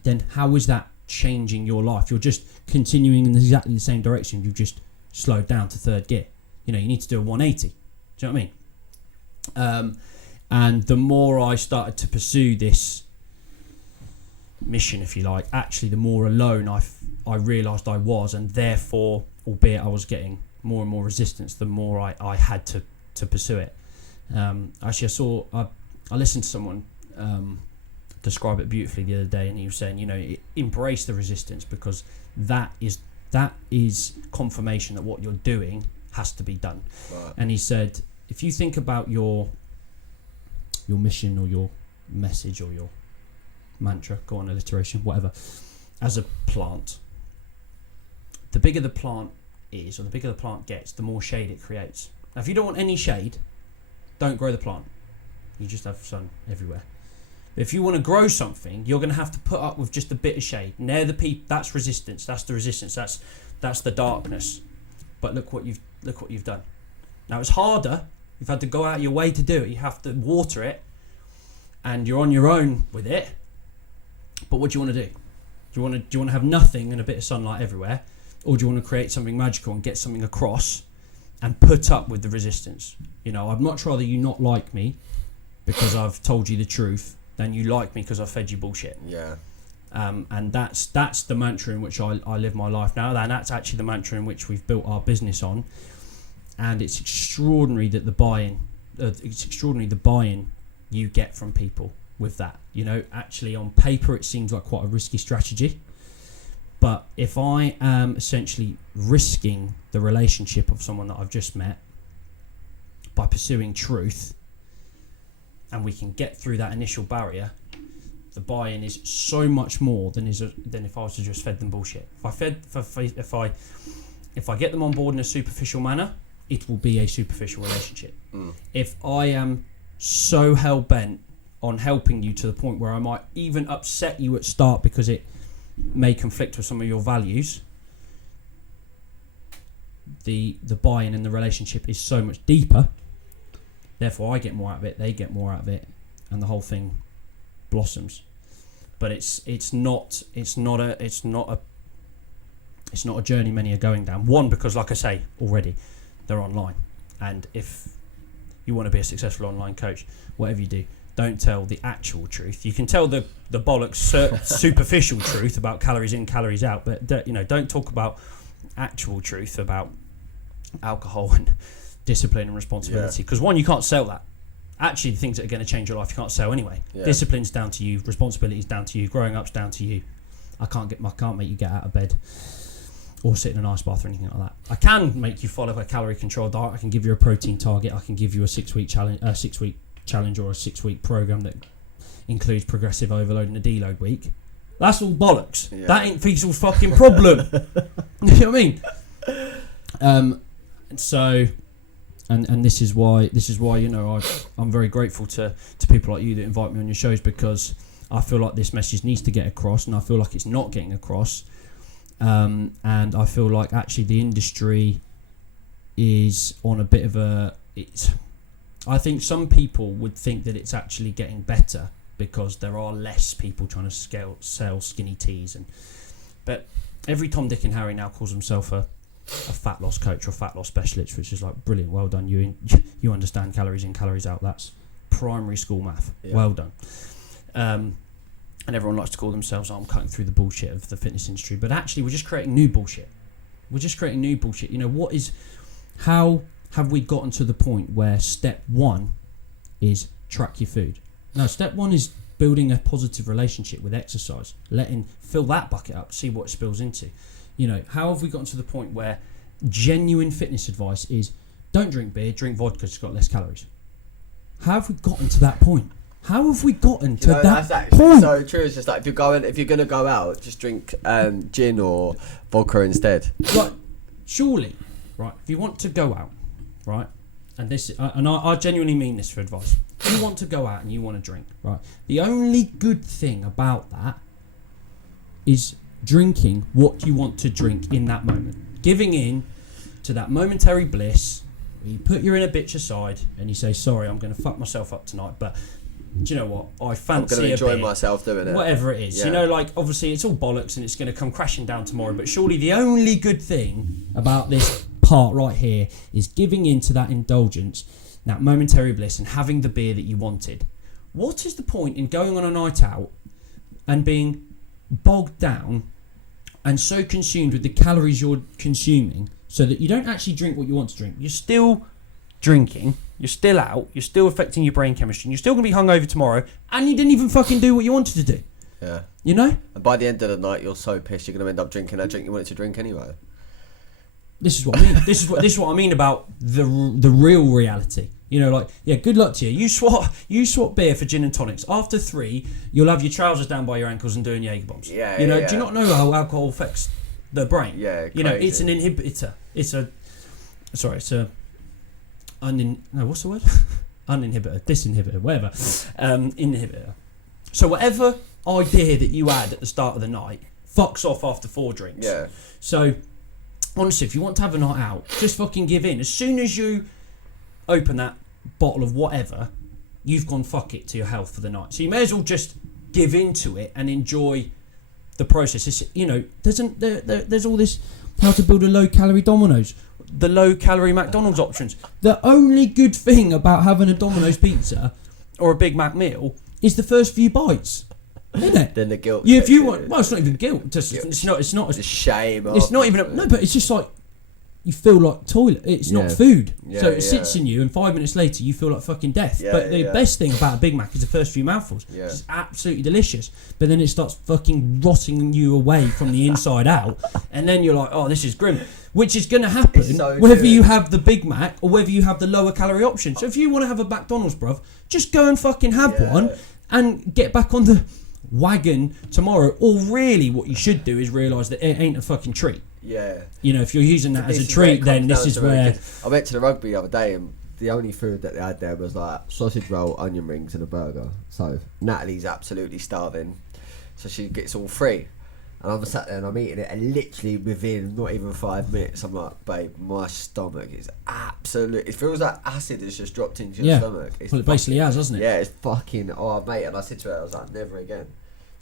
then how is that changing your life? You're just continuing in exactly the same direction. You've just slowed down to third gear. You need to do a 180. Do you know what I mean? And the more I started to pursue this mission, if you like, actually the more alone I realised I was, and therefore, albeit I was getting more and more resistance, the more I had to pursue it. Actually, I listened to someone describe it beautifully the other day, and he was saying, embrace the resistance, because that is confirmation that what you're doing has to be done. Right. And he said, if you think about your mission or your message or your mantra, go on, alliteration, whatever, as a plant, the bigger the plant is, or the bigger the plant gets, the more shade it creates. Now, if you don't want any shade, don't grow the plant. You just have sun everywhere. But if you want to grow something, you're going to have to put up with just a bit of shade. And that's resistance. That's the resistance. That's the darkness. But look what you've done. Now, it's harder. You've had to go out of your way to do it. You have to water it, and you're on your own with it. But what do you want to do? Do you want to have nothing and a bit of sunlight everywhere, or do you want to create something magical and get something across and put up with the resistance? I'd much rather you not like me because I've told you the truth than you like me because I've fed you bullshit. Yeah. And that's the mantra in which I live my life now, and that's actually the mantra in which we've built our business on. And it's extraordinary that the buy-in you get from people with that. Actually on paper it seems like quite a risky strategy, but if I am essentially risking the relationship of someone that I've just met by pursuing truth, and we can get through that initial barrier, the buy-in is so much more than if I was to just fed them bullshit. If If I get them on board in a superficial manner, it will be a superficial relationship. If I am so hell-bent on helping you to the point where I might even upset you at start because it may conflict with some of your values, the buy-in in the relationship is so much deeper. Therefore, I get more out of it, they get more out of it, and the whole thing blossoms. But it's not a journey many are going down. One, because like I say already, they're online, and if you want to be a successful online coach, whatever you do, don't tell the actual truth. You can tell the bollocks superficial truth about calories in, calories out, but don't talk about actual truth about alcohol and discipline and responsibility. Because one, you can't sell that. Actually, the things that are going to change your life, you can't sell anyway. Yeah. Discipline's down to you, responsibility's down to you, growing up's down to you. I can't make you get out of bed or sit in an ice bath or anything like that. I can make you follow a calorie control diet. I can give you a protein target. I can give you a 6-week challenge, or a 6-week program that includes progressive overload and a deload week. That's all bollocks. Yeah. That ain't Fiesel's fucking problem. You know what I mean? And this is why I'm very grateful to people like you that invite me on your shows, because I feel like this message needs to get across, and I feel like it's not getting across. And I feel like actually the industry is on a bit of I think some people would think that it's actually getting better because there are less people trying to sell skinny teas, but every Tom, Dick and Harry now calls himself a fat loss coach or fat loss specialist, which is like brilliant. Well done, you understand calories in, calories out. That's primary school math. Yeah. Well done. And everyone likes to call themselves, I'm cutting through the bullshit of the fitness industry. But actually, we're just creating new bullshit. How have we gotten to the point where step one is track your food? No, step one is building a positive relationship with exercise. Fill that bucket up, see what it spills into. How have we gotten to the point where genuine fitness advice is don't drink beer, drink vodka, it's got less calories? How have we gotten to that point? How have we gotten to that that's actually point? So true. It's just like if you're going to go out, just drink gin or vodka instead. Right, surely, right. If you want to go out, right, and I genuinely mean this for advice. If you want to go out and you want to drink, right, the only good thing about that is drinking what you want to drink in that moment, giving in to that momentary bliss. You put your inner bitch aside and you say, sorry, I'm going to fuck myself up tonight, but do you know what? I fancy I'm going to enjoy myself doing it. Whatever it is. Yeah. Obviously it's all bollocks and it's going to come crashing down tomorrow, but surely the only good thing about this part right here is giving in to that indulgence, that momentary bliss, and having the beer that you wanted. What is the point in going on a night out and being bogged down and so consumed with the calories you're consuming so that you don't actually drink what you want to drink? You're still drinking, you're still out, you're still affecting your brain chemistry, and you're still going to be hungover tomorrow, and you didn't even fucking do what you wanted to do. Yeah. And by the end of the night, you're so pissed you're going to end up drinking that drink you wanted to drink anyway. This is what I mean. This is what I mean about the real reality. Good luck to you. You swap beer for gin and tonics. After 3, you'll have your trousers down by your ankles and doing Jaeger bombs. Yeah. Do you not know how alcohol affects the brain? Yeah. Crazy. It's an inhibitor. What's the word? Uninhibitor, disinhibitor, whatever. Inhibitor. So whatever idea that you had at the start of the night fucks off after 4 drinks. Yeah. So honestly, if you want to have a night out, just fucking give in. As soon as you open that bottle of whatever, you've gone fuck it to your health for the night. So you may as well just give into it and enjoy the process. There's all this how to build a low-calorie Domino's, the low-calorie McDonald's options. The only good thing about having a Domino's pizza or a Big Mac meal is the first few bites, isn't it? Then the guilt. Yeah, if you want, well, it's not even guilt. It's not. It's a shame. It's not even. But it's just like you feel like toilet. It's not food. So it sits in you, and 5 minutes later you feel like fucking death. But the best thing about a Big Mac is the first few mouthfuls. Yeah. It's absolutely delicious. But then it starts fucking rotting you away from the inside out, and then you're like, oh, this is grim. Which is going to happen whether you have the Big Mac or whether you have the lower calorie option. So if you want to have a McDonald's, bruv, just go and fucking have one and get back on the wagon tomorrow. Or really what you should do is realise that it ain't a fucking treat. Yeah. You know, if you're using that as a treat, then this is where... I went to the rugby the other day and the only food that they had there was like sausage roll, onion rings and a burger. So Natalie's absolutely starving. So she gets all three. And I'm sat there and I'm eating it, and literally within not even 5 minutes, I'm like, babe, my stomach is absolutely... It feels like acid has just dropped into your stomach. Well, it basically has, hasn't it? Yeah, it's fucking... Oh, mate, and I said to her, I was like, never again.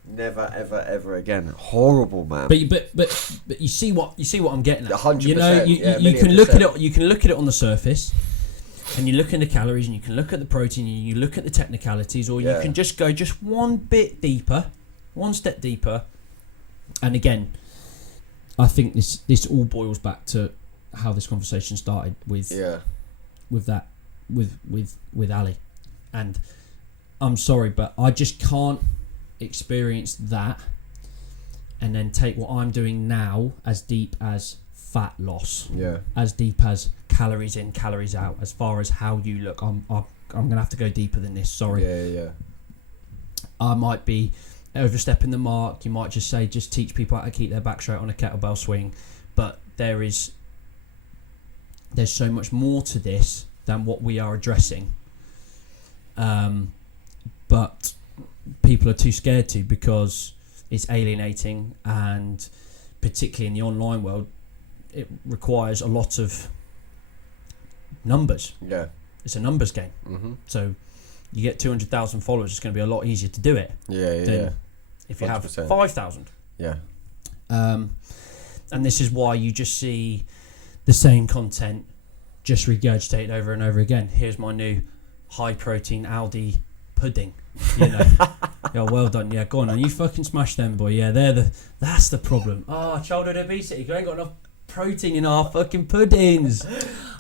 Never, ever, ever again. Horrible, man. But you see what I'm getting at. 100%. You know, you can look at it. You can look at it on the surface, and you look at the calories, and you can look at the protein, and you look at the technicalities, or you can just go just one bit deeper, one step deeper. And again, I think this all boils back to how this conversation started with Ali. And I'm sorry, but I just can't experience that and then take what I'm doing now as deep as fat loss, as deep as calories in, calories out. As far as how you look, I'm gonna have to go deeper than this. Sorry. I might be overstepping the mark. You might just say, just teach people how to keep their back straight on a kettlebell swing, but there's so much more to this than what we are addressing. But people are too scared to, because it's alienating, and particularly in the online world, it requires a lot of numbers. Yeah, it's a numbers game. Mm-hmm. So you get 200,000 followers, it's going to be a lot easier to do it. Than if you 100%. Have 5,000. Yeah. And this is why you just see the same content just regurgitated over and over again. Here's my new high protein Aldi pudding. You know. Yeah, well done. Yeah, go on. You fucking smash them, boy. Yeah, that's the problem. Oh, childhood obesity. You ain't got enough protein in our fucking puddings.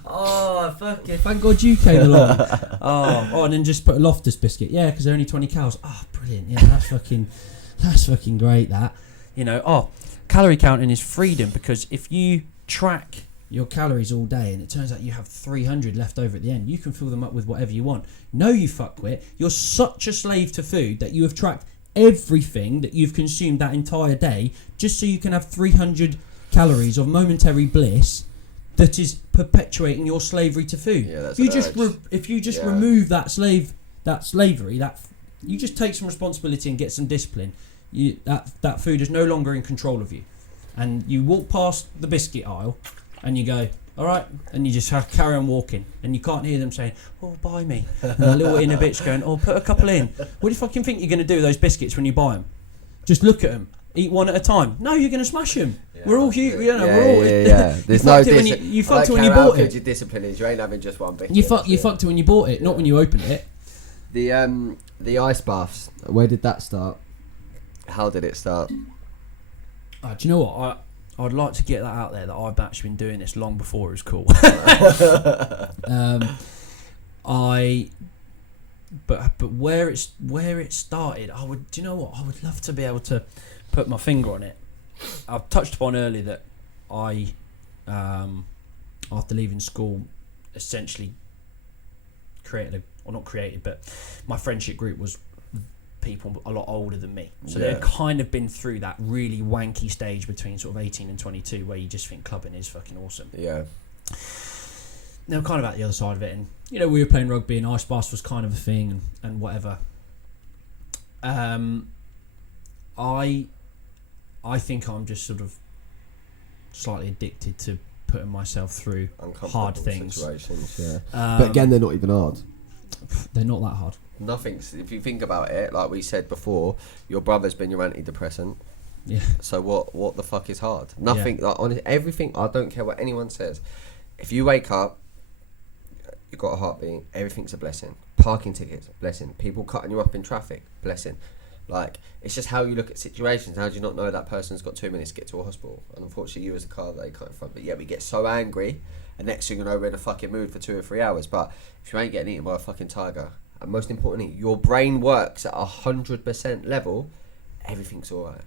Oh, fuck it. Thank God you came along. Oh, and then just put a Loftus biscuit. Yeah, because they're only 20 calories. Oh, brilliant. Yeah, that's fucking great, that. You know, calorie counting is freedom, because if you track your calories all day and it turns out you have 300 left over at the end, you can fill them up with whatever you want. No, you fuckwit. You're such a slave to food that you have tracked everything that you've consumed that entire day just so you can have 300 calories of momentary bliss that is perpetuating your slavery to food. Yeah, that's if you just remove that slavery, you just take some responsibility and get some discipline. That food is no longer in control of you, and you walk past the biscuit aisle, and you go, all right, and you just carry on walking, and you can't hear them saying, "Oh, buy me," and a little inner bitch going, "Oh, put a couple in." What do you fucking think you're going to do with those biscuits when you buy them? Just look at them. Eat one at a time. No, you're going to smash them. Yeah, we're all huge. You know, we're all. There's no discipline. You fucked it when you bought it. Your discipline is you ain't having just one biscuit. You fucked it when you bought it, not when you opened it. The ice baths. Where did that start? How did it start? Do you know what? I'd like to get that out there that I've actually been doing this long before it was cool. But where it started, do you know what? I would love to be able to put my finger on it. I've touched upon earlier that I, after leaving school, essentially but my friendship group was people a lot older than me. So they've kind of been through that really wanky stage between sort of 18 and 22 where you just think clubbing is fucking awesome. Yeah. They were kind of at the other side of it, and you know, we were playing rugby and ice baths was kind of a thing and whatever. I think I'm just sort of slightly addicted to putting myself through hard things. Situations, yeah. But again, they're not even hard. They're not that hard. Nothing's. If you think about it, like we said before, your brother's been your antidepressant. Yeah. So what the fuck is hard? Nothing. Yeah. Like on everything. I don't care what anyone says. If you wake up, you've got a heartbeat. Everything's a blessing. Parking tickets, blessing. People cutting you up in traffic, blessing. Like, it's just how you look at situations. How do you not know that person's got 2 minutes to get to a hospital? And unfortunately, you as a car they cut in front. But yeah, we get so angry, and next thing you know, we're in a fucking mood for 2 or 3 hours. But if you ain't getting eaten by a fucking tiger, and most importantly, your brain works at 100% level, everything's alright.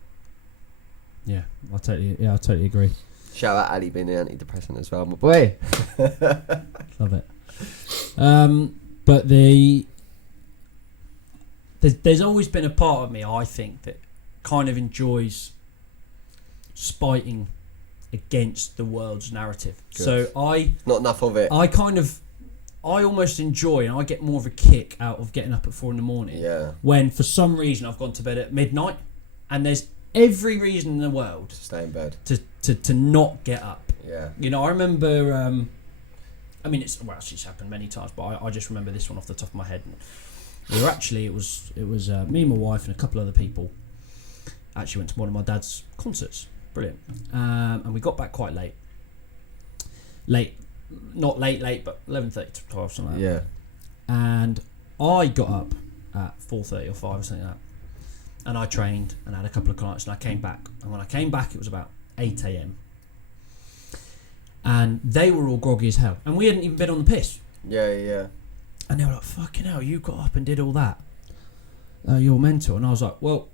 Yeah, I totally agree. Shout out Ali being the antidepressant as well, my boy. Love it. But there's always been a part of me, I think, that kind of enjoys spiting against the world's narrative. Good. So not enough of it. I almost enjoy, and I get more of a kick out of getting up at 4 a.m. Yeah. When for some reason I've gone to bed at midnight, and there's every reason in the world to stay in bed, to not get up. Yeah. You know, I remember. It's happened many times, but I just remember this one off the top of my head. We were actually it was me and my wife and a couple other people. Actually went to one of my dad's concerts. Brilliant. And we got back quite late. Not late, but 11:30 to 12, something like that. Yeah. And I got up at 4:30 or 5 or something like that. And I trained and had a couple of clients, and I came back. And when I came back, it was about 8 a.m. And they were all groggy as hell. And we hadn't even been on the piss. Yeah. And they were like, fucking hell, you got up and did all that. You're mental. And I was like, well,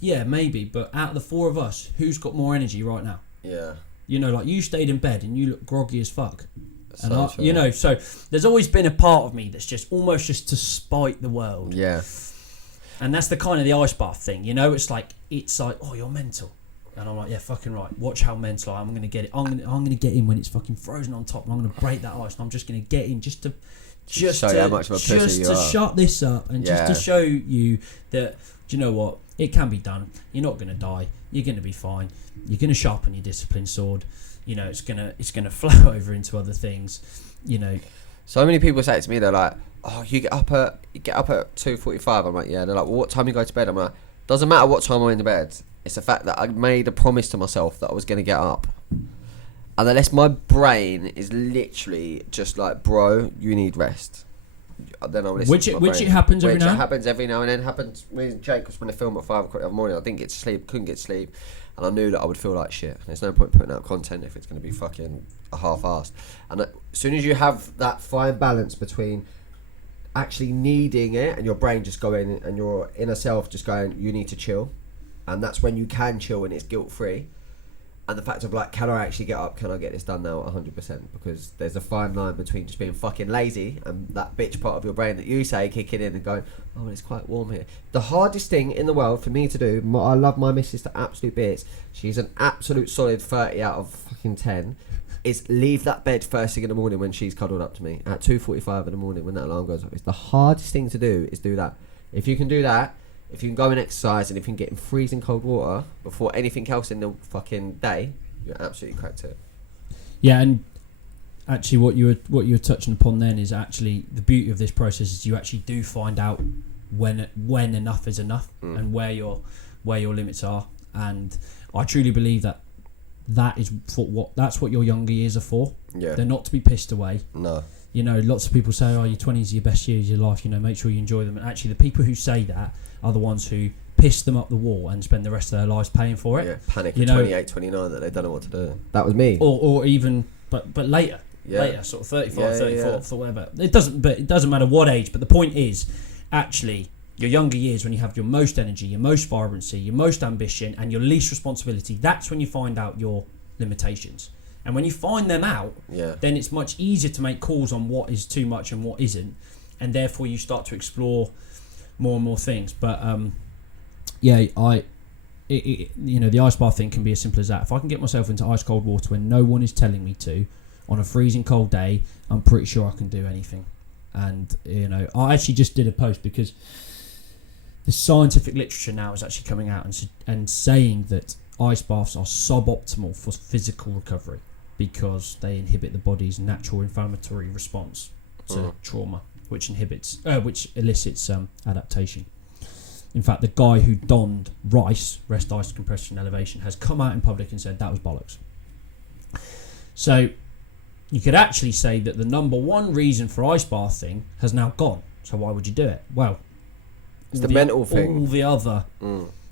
yeah, maybe. But out of the four of us, who's got more energy right now? Yeah. You know, like, you stayed in bed and you look groggy as fuck. So And true. you know, so there's always been a part of me that's just almost just to spite the world. Yeah. And that's the kind of the ice bath thing, you know. It's like, oh, you're mental. And I'm like, yeah, fucking right. Watch how mental I am. I'm going to get it. I'm going to get in when it's fucking frozen on top, and I'm going to break that ice, and I'm just going to get in just to show you how much of a pussy you are. Shut this up, and just to show you that, do you know what? It can be done. You're not going to die. You're going to be fine. You're going to sharpen your discipline sword. You know, it's gonna flow over into other things. You know. So many people say it to me. They're like, "Oh, you get up at 2:45." I'm like, "Yeah." They're like, "Well, what time you go to bed?" I'm like, "Doesn't matter what time I'm in the bed. It's the fact that I made a promise to myself that I was going to get up. And unless my brain is literally just like, bro, you need rest, then I'll listen which to my it brain. happens every Which now. it happens every now and then. Happens with Jake was when I film at 5 o'clock in the morning. I didn't get to sleep, couldn't get to sleep, and I knew that I would feel like shit. There's no point putting out content if it's going to be fucking half-assed. And as soon as you have that fine balance between actually needing it and your brain just going and your inner self just going, you need to chill, and that's when you can chill and it's guilt-free. And the fact of like, can I actually get up? Can I get this done now 100%? Because there's a fine line between just being fucking lazy and that bitch part of your brain that you say kicking in and going, oh, well, it's quite warm here. The hardest thing in the world for me to do, I love my missus to absolute bits. She's an absolute solid 30 out of fucking 10. Is leave that bed first thing in the morning when she's cuddled up to me at 2:45 in the morning when that alarm goes off. It's the hardest thing to do is do that. If you can do that, if you can go and exercise, and if you can get in freezing cold water before anything else in the fucking day, you're absolutely cracked it. Yeah, and actually, what you were touching upon then is actually the beauty of this process is you actually do find out when enough is enough and where your limits are. And I truly believe that's what your younger years are for. Yeah, they're not to be pissed away. No. You know, lots of people say, oh, your 20s are your best years of your life, you know, make sure you enjoy them. And actually, the people who say that are the ones who piss them up the wall and spend the rest of their lives paying for it. Yeah, panic at 28, 29 that they don't know what to do. That was me. Or even, but later. Yeah. Later, sort of 35, 34, or whatever. It doesn't matter what age, but the point is, actually, your younger years when you have your most energy, your most vibrancy, your most ambition, and your least responsibility, that's when you find out your limitations. And when you find them out, then it's much easier to make calls on what is too much and what isn't, and therefore you start to explore more and more things. But you know, the ice bath thing can be as simple as that. If I can get myself into ice cold water when no one is telling me to, on a freezing cold day, I'm pretty sure I can do anything. And you know, I actually just did a post because the scientific literature now is actually coming out and saying that ice baths are suboptimal for physical recovery because they inhibit the body's natural inflammatory response to trauma, which elicits adaptation. In fact, the guy who donned rest ice compression elevation has come out in public and said that was bollocks. So you could actually say that the number one reason for ice bathing has now gone. So why would you do it? Well, it's the mental thing. All the other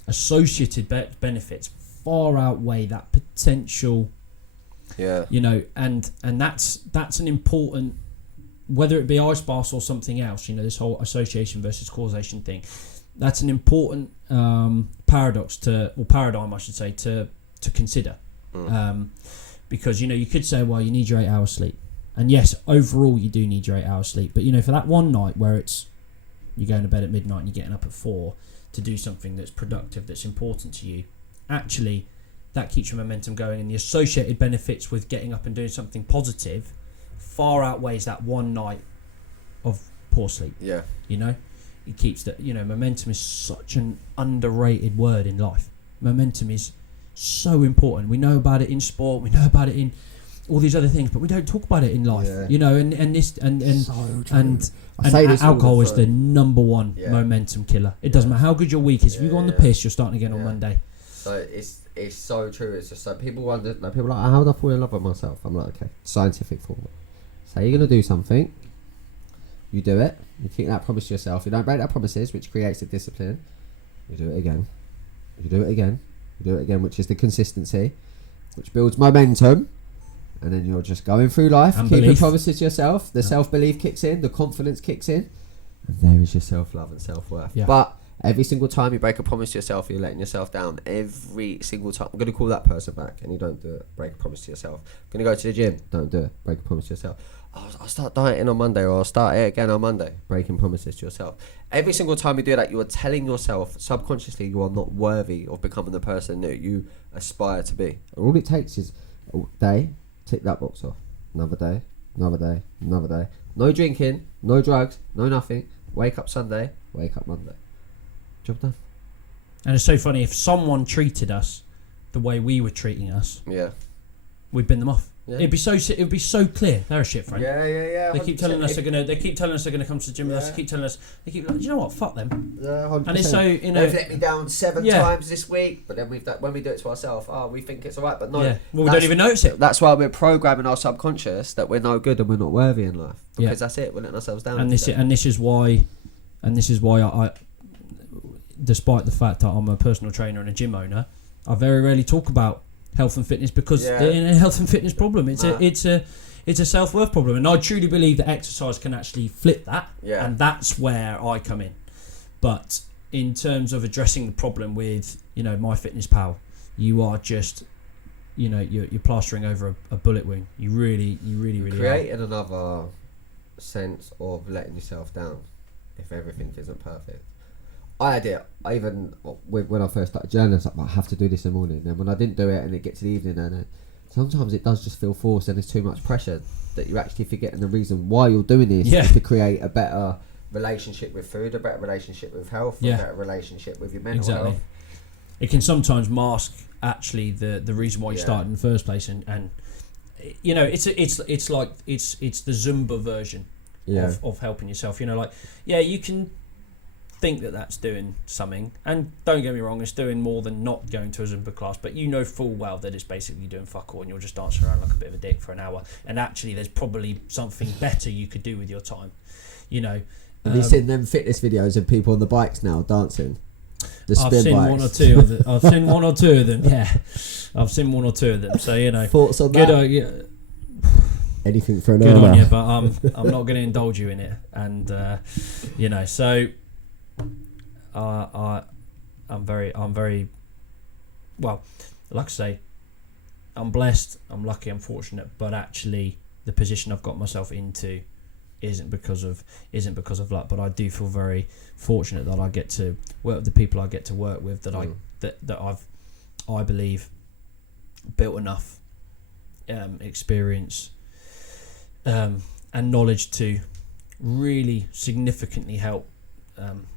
associated benefits far outweigh that potential. Yeah. You know, and that's an important, whether it be ice baths or something else, you know, this whole association versus causation thing, that's an important paradigm, I should say, to consider. Because, you know, you could say, well, you need your 8 hours sleep. And yes, overall you do need your 8 hours sleep. But, you know, for that one night where you're going to bed at midnight and you're getting up at 4 to do something that's productive, that's important to you, actually, that keeps your momentum going, and the associated benefits with getting up and doing something positive far outweighs that one night of poor sleep. Yeah. You know, it keeps that. You know, momentum is such an underrated word in life. Momentum is so important. We know about it in sport. We know about it in all these other things, but we don't talk about it in life. Yeah. You know, and this and So and I say this all alcohol the is the time. number one Yeah. momentum killer. It doesn't matter how good your week is. If you go on the piss, you're starting again on Yeah. Monday. So it's so true. It's just like people wonder. Like people are like, how do I fall in love with myself? I'm like, okay, scientific formula. So you're gonna do something. You do it. You keep that promise to yourself. You don't break that promises, which creates a discipline. You do it again. You do it again. You do it again, which is the consistency, which builds momentum. And then you're just going through life, And keeping belief. promises to yourself. The self-belief kicks in, the confidence kicks in, and there is your self-love and self-worth. Yeah. But every single time you break a promise to yourself, you're letting yourself down. Every single time. I'm going to call that person back, and you don't do it. Break a promise to yourself. I'm going to go to the gym. Don't do it. Break a promise to yourself. I'll start dieting on Monday, or I'll start it again on Monday. Breaking promises to yourself. Every single time you do that, you are telling yourself subconsciously you are not worthy of becoming the person that you aspire to be. And all it takes is a day. Tick that box off. Another day, another day, another day. No drinking, no drugs, no nothing. Wake up Sunday, wake up Monday. Job done. And it's so funny, if someone treated us the way we were treating us, Yeah. we'd bin them off. Yeah. It'd be so clear. They're a shit friend. Yeah. They keep telling us they're gonna. They keep telling us they're gonna come to the gym with us. Yeah. They keep telling us. They keep. Like, you know what? Fuck them. Yeah, 100%. And it's so, you know. They've let me down 7 Yeah. times this week, but then when we do it to ourselves, we think it's alright, but no. Yeah. Well, we don't even notice it. That's why we're programming our subconscious that we're no good and we're not worthy in life. Because that's it. We're letting ourselves down. And this is why I, despite the fact that I'm a personal trainer and a gym owner, I very rarely talk about health and fitness because they're in a health and fitness problem. It's a self-worth problem, and I truly believe that exercise can actually flip that. Yeah. And that's where I come in. But in terms of addressing the problem with, you know, MyFitnessPal, you are just, you know, you're plastering over a bullet wound. You really are. Creating another sense of letting yourself down if everything isn't perfect. I had it. When I first started journaling, I was like, I have to do this in the morning. And when I didn't do it, and it gets to the evening, and sometimes it does just feel forced, and there's too much pressure that you're actually forgetting the reason why you're doing this is to create a better relationship with food, a better relationship with health, a better relationship with your mental health. It can sometimes mask actually the reason why you started in the first place, and you know, it's like it's the Zumba version of helping yourself. You know, like you can think that that's doing something, and don't get me wrong, it's doing more than not going to a Zumba class, but you know full well that it's basically doing fuck all, and you'll just dance around like a bit of a dick for an hour, and actually there's probably something better you could do with your time, you know. Have you seen them fitness videos of people on the bikes now dancing? I've seen bikes. one or two of them. I've seen one or two of them. Yeah, I've seen one or two of them. So you know, thoughts on good. that? Anything for an good hour. on you, but I'm not going to indulge you in it, and you know, so I'm very well. Like I say, I'm blessed. I'm lucky. I'm fortunate, but actually, the position I've got myself into isn't because of luck, but I do feel very fortunate that I get to work with the people I get to work with, that I believe built enough experience and knowledge to really significantly help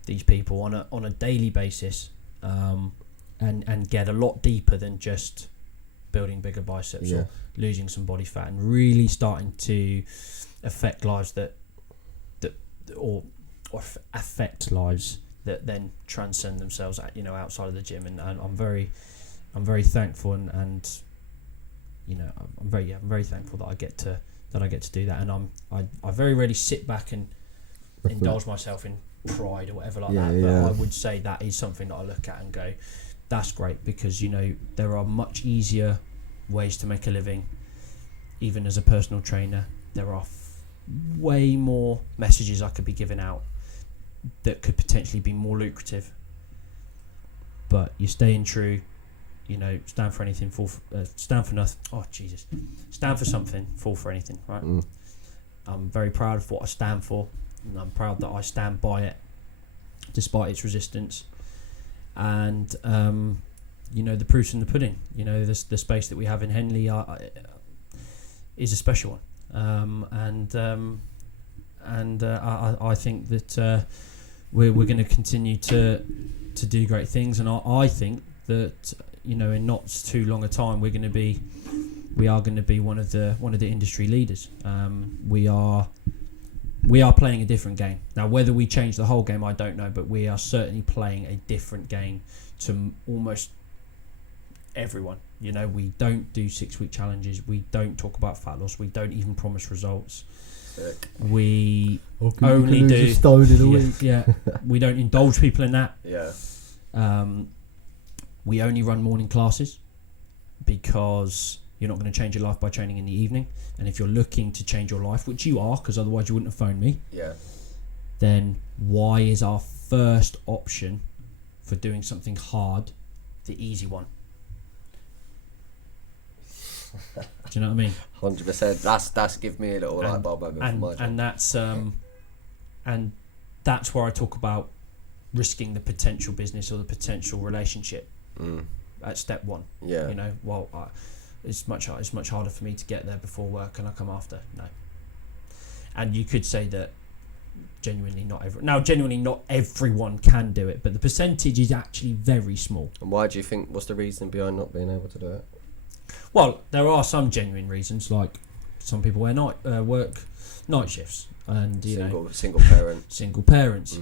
these people on a daily basis, and get a lot deeper than just building bigger biceps or losing some body fat, and really starting to affect lives or affect lives that then transcend themselves, you know, outside of the gym. And I'm very thankful, and you know, I'm very thankful that I get to do that. And I very rarely sit back and indulge myself in pride or whatever like that. But I would say that is something that I look at and go, that's great, because you know, there are much easier ways to make a living. Even as a personal trainer, there are way more messages I could be giving out that could potentially be more lucrative, but you're staying true, you know, stand for anything, stand for nothing, stand for something, fall for anything, right? I'm very proud of what I stand for, and I'm proud that I stand by it despite its resistance. And the proof's in the pudding. The space that we have in Henley is a special one, I think that we're going to continue to do great things, and I think that in not too long a time we are going to be one of the industry leaders. We are playing a different game now. Whether we change the whole game, I don't know, but we are certainly playing a different game to almost everyone. We don't do 6-week challenges. We don't talk about fat loss. We don't even promise results. Sick. We only do a stone in a week. Yeah, we don't indulge people in that. Yeah. We only run morning classes because you're not going to change your life by training in the evening. And if you're looking to change your life, which you are, because otherwise you wouldn't have phoned me. Yeah. Then why is our first option for doing something hard the easy one? Do you know what I mean? 100%. That's give me a little light bulb moment for my job. And that's where I talk about risking the potential business or the potential relationship at step one. Yeah. It's much harder for me to get there before work, and I come after. No. And you could say that genuinely not everyone can do it, but the percentage is actually very small. And why do you think? What's the reason behind not being able to do it? Well, there are some genuine reasons, like some people work night shifts, and single parents.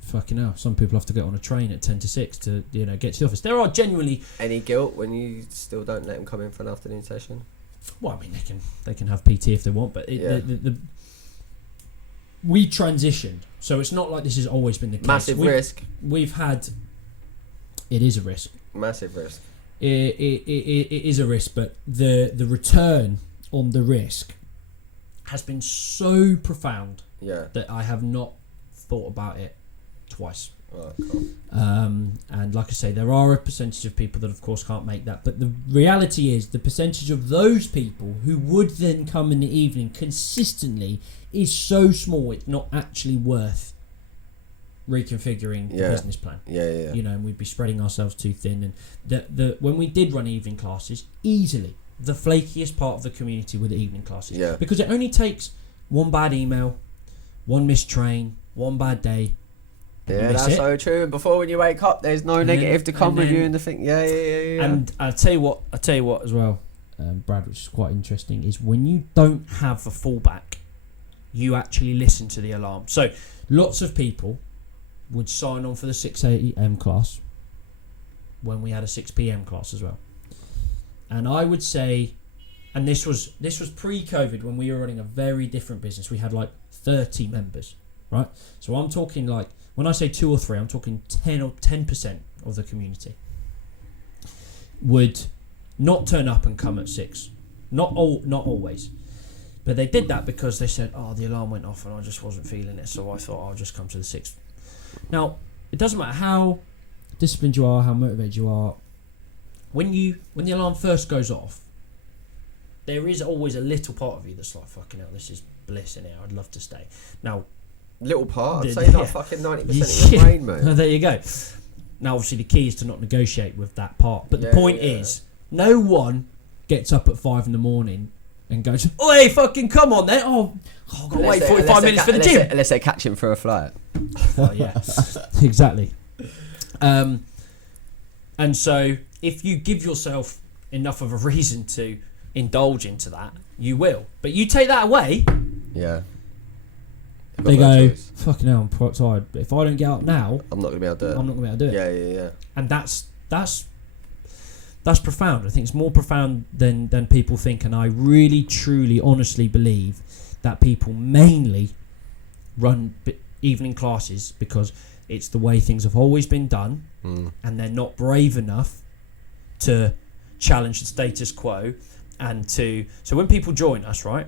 Fucking hell, some people have to get on a train at 10 to 6 to get to the office. There are genuinely any guilt when you still don't let them come in for an afternoon session. Well, I mean, they can have PT if they want, but we transitioned, so it's not like this has always been the case. Massive risk. It is a risk. Massive risk. It is a risk, but the return on the risk has been so profound that I have not thought about it twice. Oh, cool. And like I say, there are a percentage of people that of course can't make that, but the reality is the percentage of those people who would then come in the evening consistently is so small it's not actually worth reconfiguring the business plan. And we'd be spreading ourselves too thin. And when we did run evening classes, easily the flakiest part of the community were the evening classes, because it only takes one bad email, one missed train, one bad day. Yeah, that's so true. And before, when you wake up, there's no negative to come with you, and the thing. Yeah. And I'll tell you what as well, Brad, which is quite interesting, is when you don't have a fallback, you actually listen to the alarm. So lots of people would sign on for the 6 a.m. class when we had a 6 p.m. class as well. And I would say, and this was pre-COVID, when we were running a very different business. We had like 30 members, right? So I'm talking like, when I say 2 or 3, I'm talking 10% of the community would not turn up and come at 6. Not always. But they did that because they said, the alarm went off and I just wasn't feeling it, so I thought I'll just come to the 6. Now, it doesn't matter how disciplined you are, how motivated you are. When the alarm first goes off, there is always a little part of you that's like, fucking hell, this is bliss in here, I'd love to stay. Now, little part, I'd say not fucking 90% of your brain, mate. There you go. Now, obviously, the key is to not negotiate with that part. But the point is, no one gets up at 5 a.m. and goes, "Oh, hey, fucking come on then! Oh, I've got to wait 45 minutes for the gym." Unless they catch him for a flight. Oh, yeah, exactly. And so, if you give yourself enough of a reason to indulge into that, you will. But you take that away. Yeah. They go, fucking hell, I'm quite tired. But if I don't get up now, I'm not going to be able to do it. Yeah. And that's profound. I think it's more profound than people think. And I really, truly, honestly believe that people mainly run evening classes because it's the way things have always been done, and they're not brave enough to challenge the status quo. And so when people join us, right,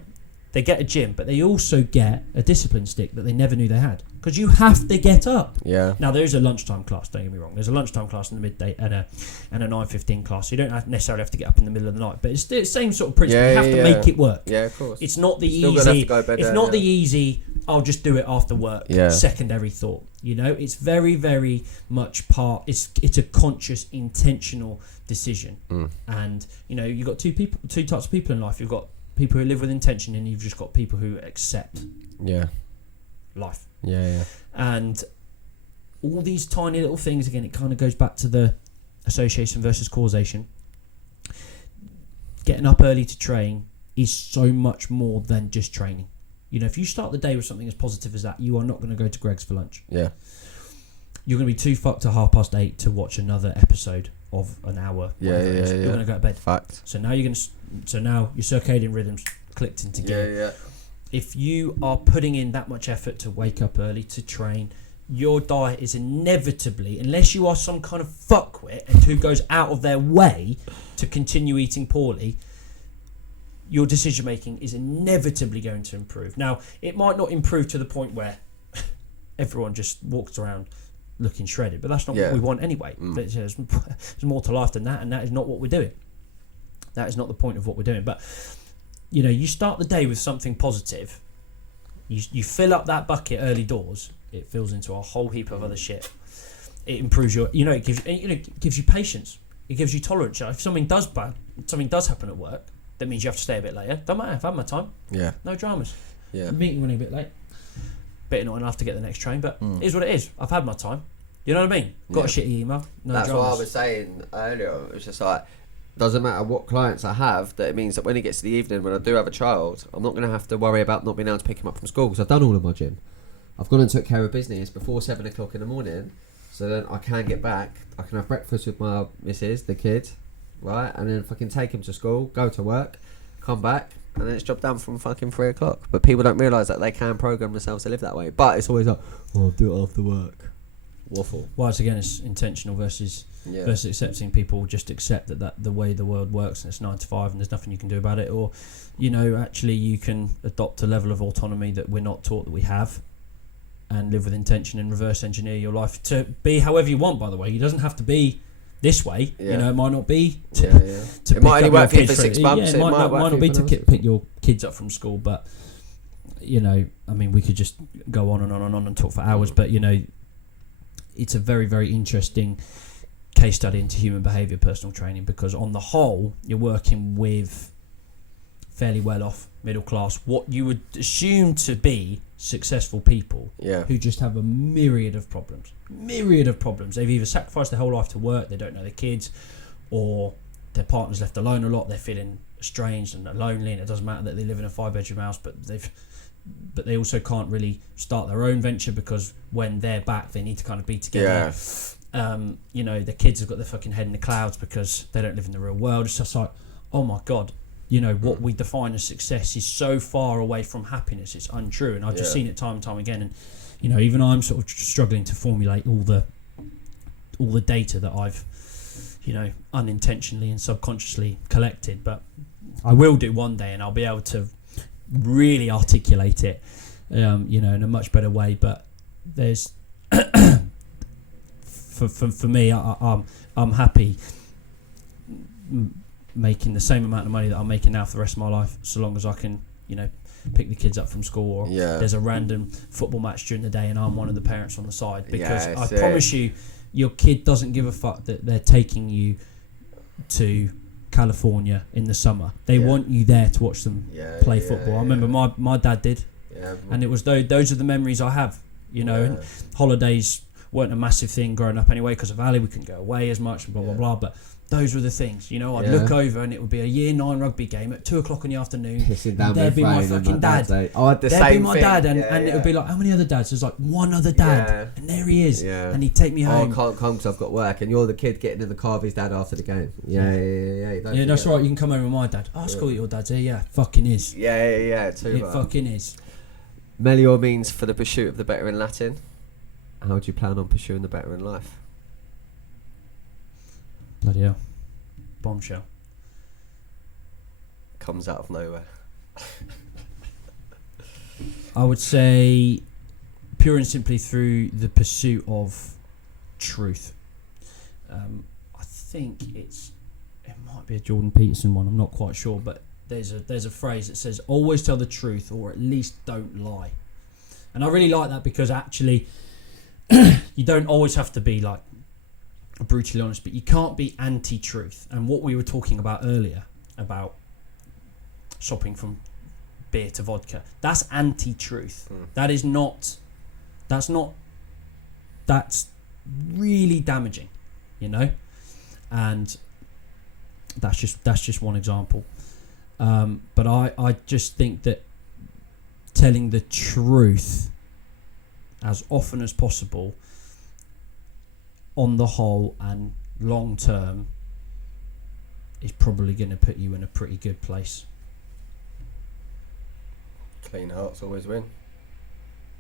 they get a gym, but they also get a discipline stick that they never knew they had. Because you have to get up. Yeah. Now, there's a lunchtime class, don't get me wrong. There's a lunchtime class in the midday and a 9:15 class. So you don't necessarily have to get up in the middle of the night. But it's the same sort of principle. You have to make it work. Yeah, of course. It's not the Still easy... Have to go bed it's not the easy, I'll just do it after work. Yeah. Secondary thought. You know, it's very, very much part. It's a conscious, intentional decision. And you know, you've got two types of people in life. You've got people who live with intention, and you've just got people who accept. Yeah. Life. Yeah. And all these tiny little things, again, it kind of goes back to the association versus causation. Getting up early to train is so much more than just training. You know, if you start the day with something as positive as that, you are not going to go to Greg's for lunch. Yeah. You're going to be too fucked at 8:30 to watch another episode of an hour. Yeah. You're going to go to bed. Fact. So now your circadian rhythms clicked into gear. Yeah. If you are putting in that much effort to wake up early to train, your diet is inevitably, unless you are some kind of fuckwit and who goes out of their way to continue eating poorly, your decision making is inevitably going to improve. Now, it might not improve to the point where everyone just walks around looking shredded, but that's not what we want anyway. There's more to life than that, and that is not what we're doing. That is not the point of what we're doing. But you know, you start the day with something positive. You fill up that bucket early doors. It fills into a whole heap of other shit. It improves your, it gives you patience. It gives you tolerance. If something does happen at work, that means you have to stay a bit later. Don't matter. I've had my time. Yeah. No dramas. Yeah. The meeting running a bit late. Bit annoying. I have to get the next train, but it is what it is. I've had my time. You know what I mean? Got a shitty email. No That's dramas. what I was saying earlier. It was just like, doesn't matter what clients I have, that it means that when it gets to the evening, when I do have a child, I'm not going to have to worry about not being able to pick him up from school because I've done all of my gym. I've gone and took care of business before 7 o'clock in the morning, so then I can get back. I can have breakfast with my missus, the kid, right? And then fucking take him to school, go to work, come back, and then it's job done from fucking 3 o'clock. But people don't realise that they can program themselves to live that way. But it's always like, oh, I'll do it after work. Waffle. Well, it's intentional versus accepting. People just accept that the way the world works and it's 9 to 5 and there's nothing you can do about it. Or, actually you can adopt a level of autonomy that we're not taught that we have, and live with intention and reverse engineer your life to be however you want. By the way, it doesn't have to be this way. Yeah. It might not be. It might only work for you for 6 months. It might not be to pick your kids up from school, but we could just go on and on and on and talk for hours. But it's a very, very interesting case study into human behaviour, personal training, because on the whole, you're working with fairly well-off, middle class, what you would assume to be successful people who just have a myriad of problems. They've either sacrificed their whole life to work, they don't know their kids, or their partner's left alone a lot, they're feeling estranged and lonely, and it doesn't matter that they live in a 5-bedroom house, but they also can't really start their own venture because when they're back, they need to kind of be together. The kids have got their fucking head in the clouds because they don't live in the real world. It's just like, oh my God, what we define as success is so far away from happiness. It's untrue. And I've just seen it time and time again. And, even I'm sort of struggling to formulate all the data that I've, unintentionally and subconsciously collected. But I will do one day, and I'll be able to really articulate it, in a much better way. But there's, for me, I'm happy making the same amount of money that I'm making now for the rest of my life, so long as I can, pick the kids up from school, or there's a random football match during the day and I'm one of the parents on the side, because I promise you, your kid doesn't give a fuck that they're taking you to California in the summer. They want you there to watch them play football. I remember my dad did, and it was those are the memories I have. And holidays weren't a massive thing growing up anyway because of Ali. We couldn't go away as much, blah blah blah. But those were the things. I'd look over and it would be a year 9 rugby game at 2 o'clock in the afternoon. There'd be my fucking dad. I had the same There'd be my thing. dad, and it would be like, how many other dads? There's like one other dad, and there he is, and he'd take me home. I can't come because I've got work, and you're the kid getting in the car with his dad after the game. Yeah, that's right. You can come over with my dad. Oh, it's cool that your dad's here. Yeah, fucking is. Yeah. Too. It fucking is. Melior means for the pursuit of the better in Latin. How do you plan on pursuing the better in life? Bloody hell. Bombshell. Comes out of nowhere. I would say pure and simply through the pursuit of truth. I think it might be a Jordan Peterson one, I'm not quite sure, but there's a phrase that says always tell the truth, or at least don't lie. And I really like that because actually you don't always have to be like brutally honest, but you can't be anti-truth. And what we were talking about earlier about swapping from beer to vodka, that's anti-truth. That's really damaging, you know. And that's just one example. But I just think that telling the truth as often as possible on the whole and long term is probably going to put you in a pretty good place. Clean hearts always win.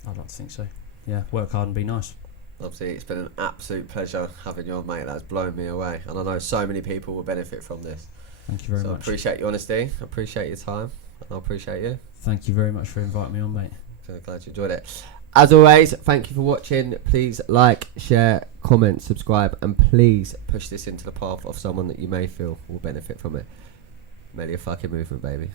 I'd like to think so. Yeah, work hard and be nice. Obviously, it's been an absolute pleasure having you on, mate. That's blown me away, and I know so many people will benefit from this. Thank you very much. I appreciate your honesty, I appreciate your time, and I appreciate you. Thank you very much for inviting me on, mate. So glad you enjoyed it. As always, thank you for watching. Please like, share, comment, subscribe, and please push this into the path of someone that you may feel will benefit from it. Merely a fucking movement, baby.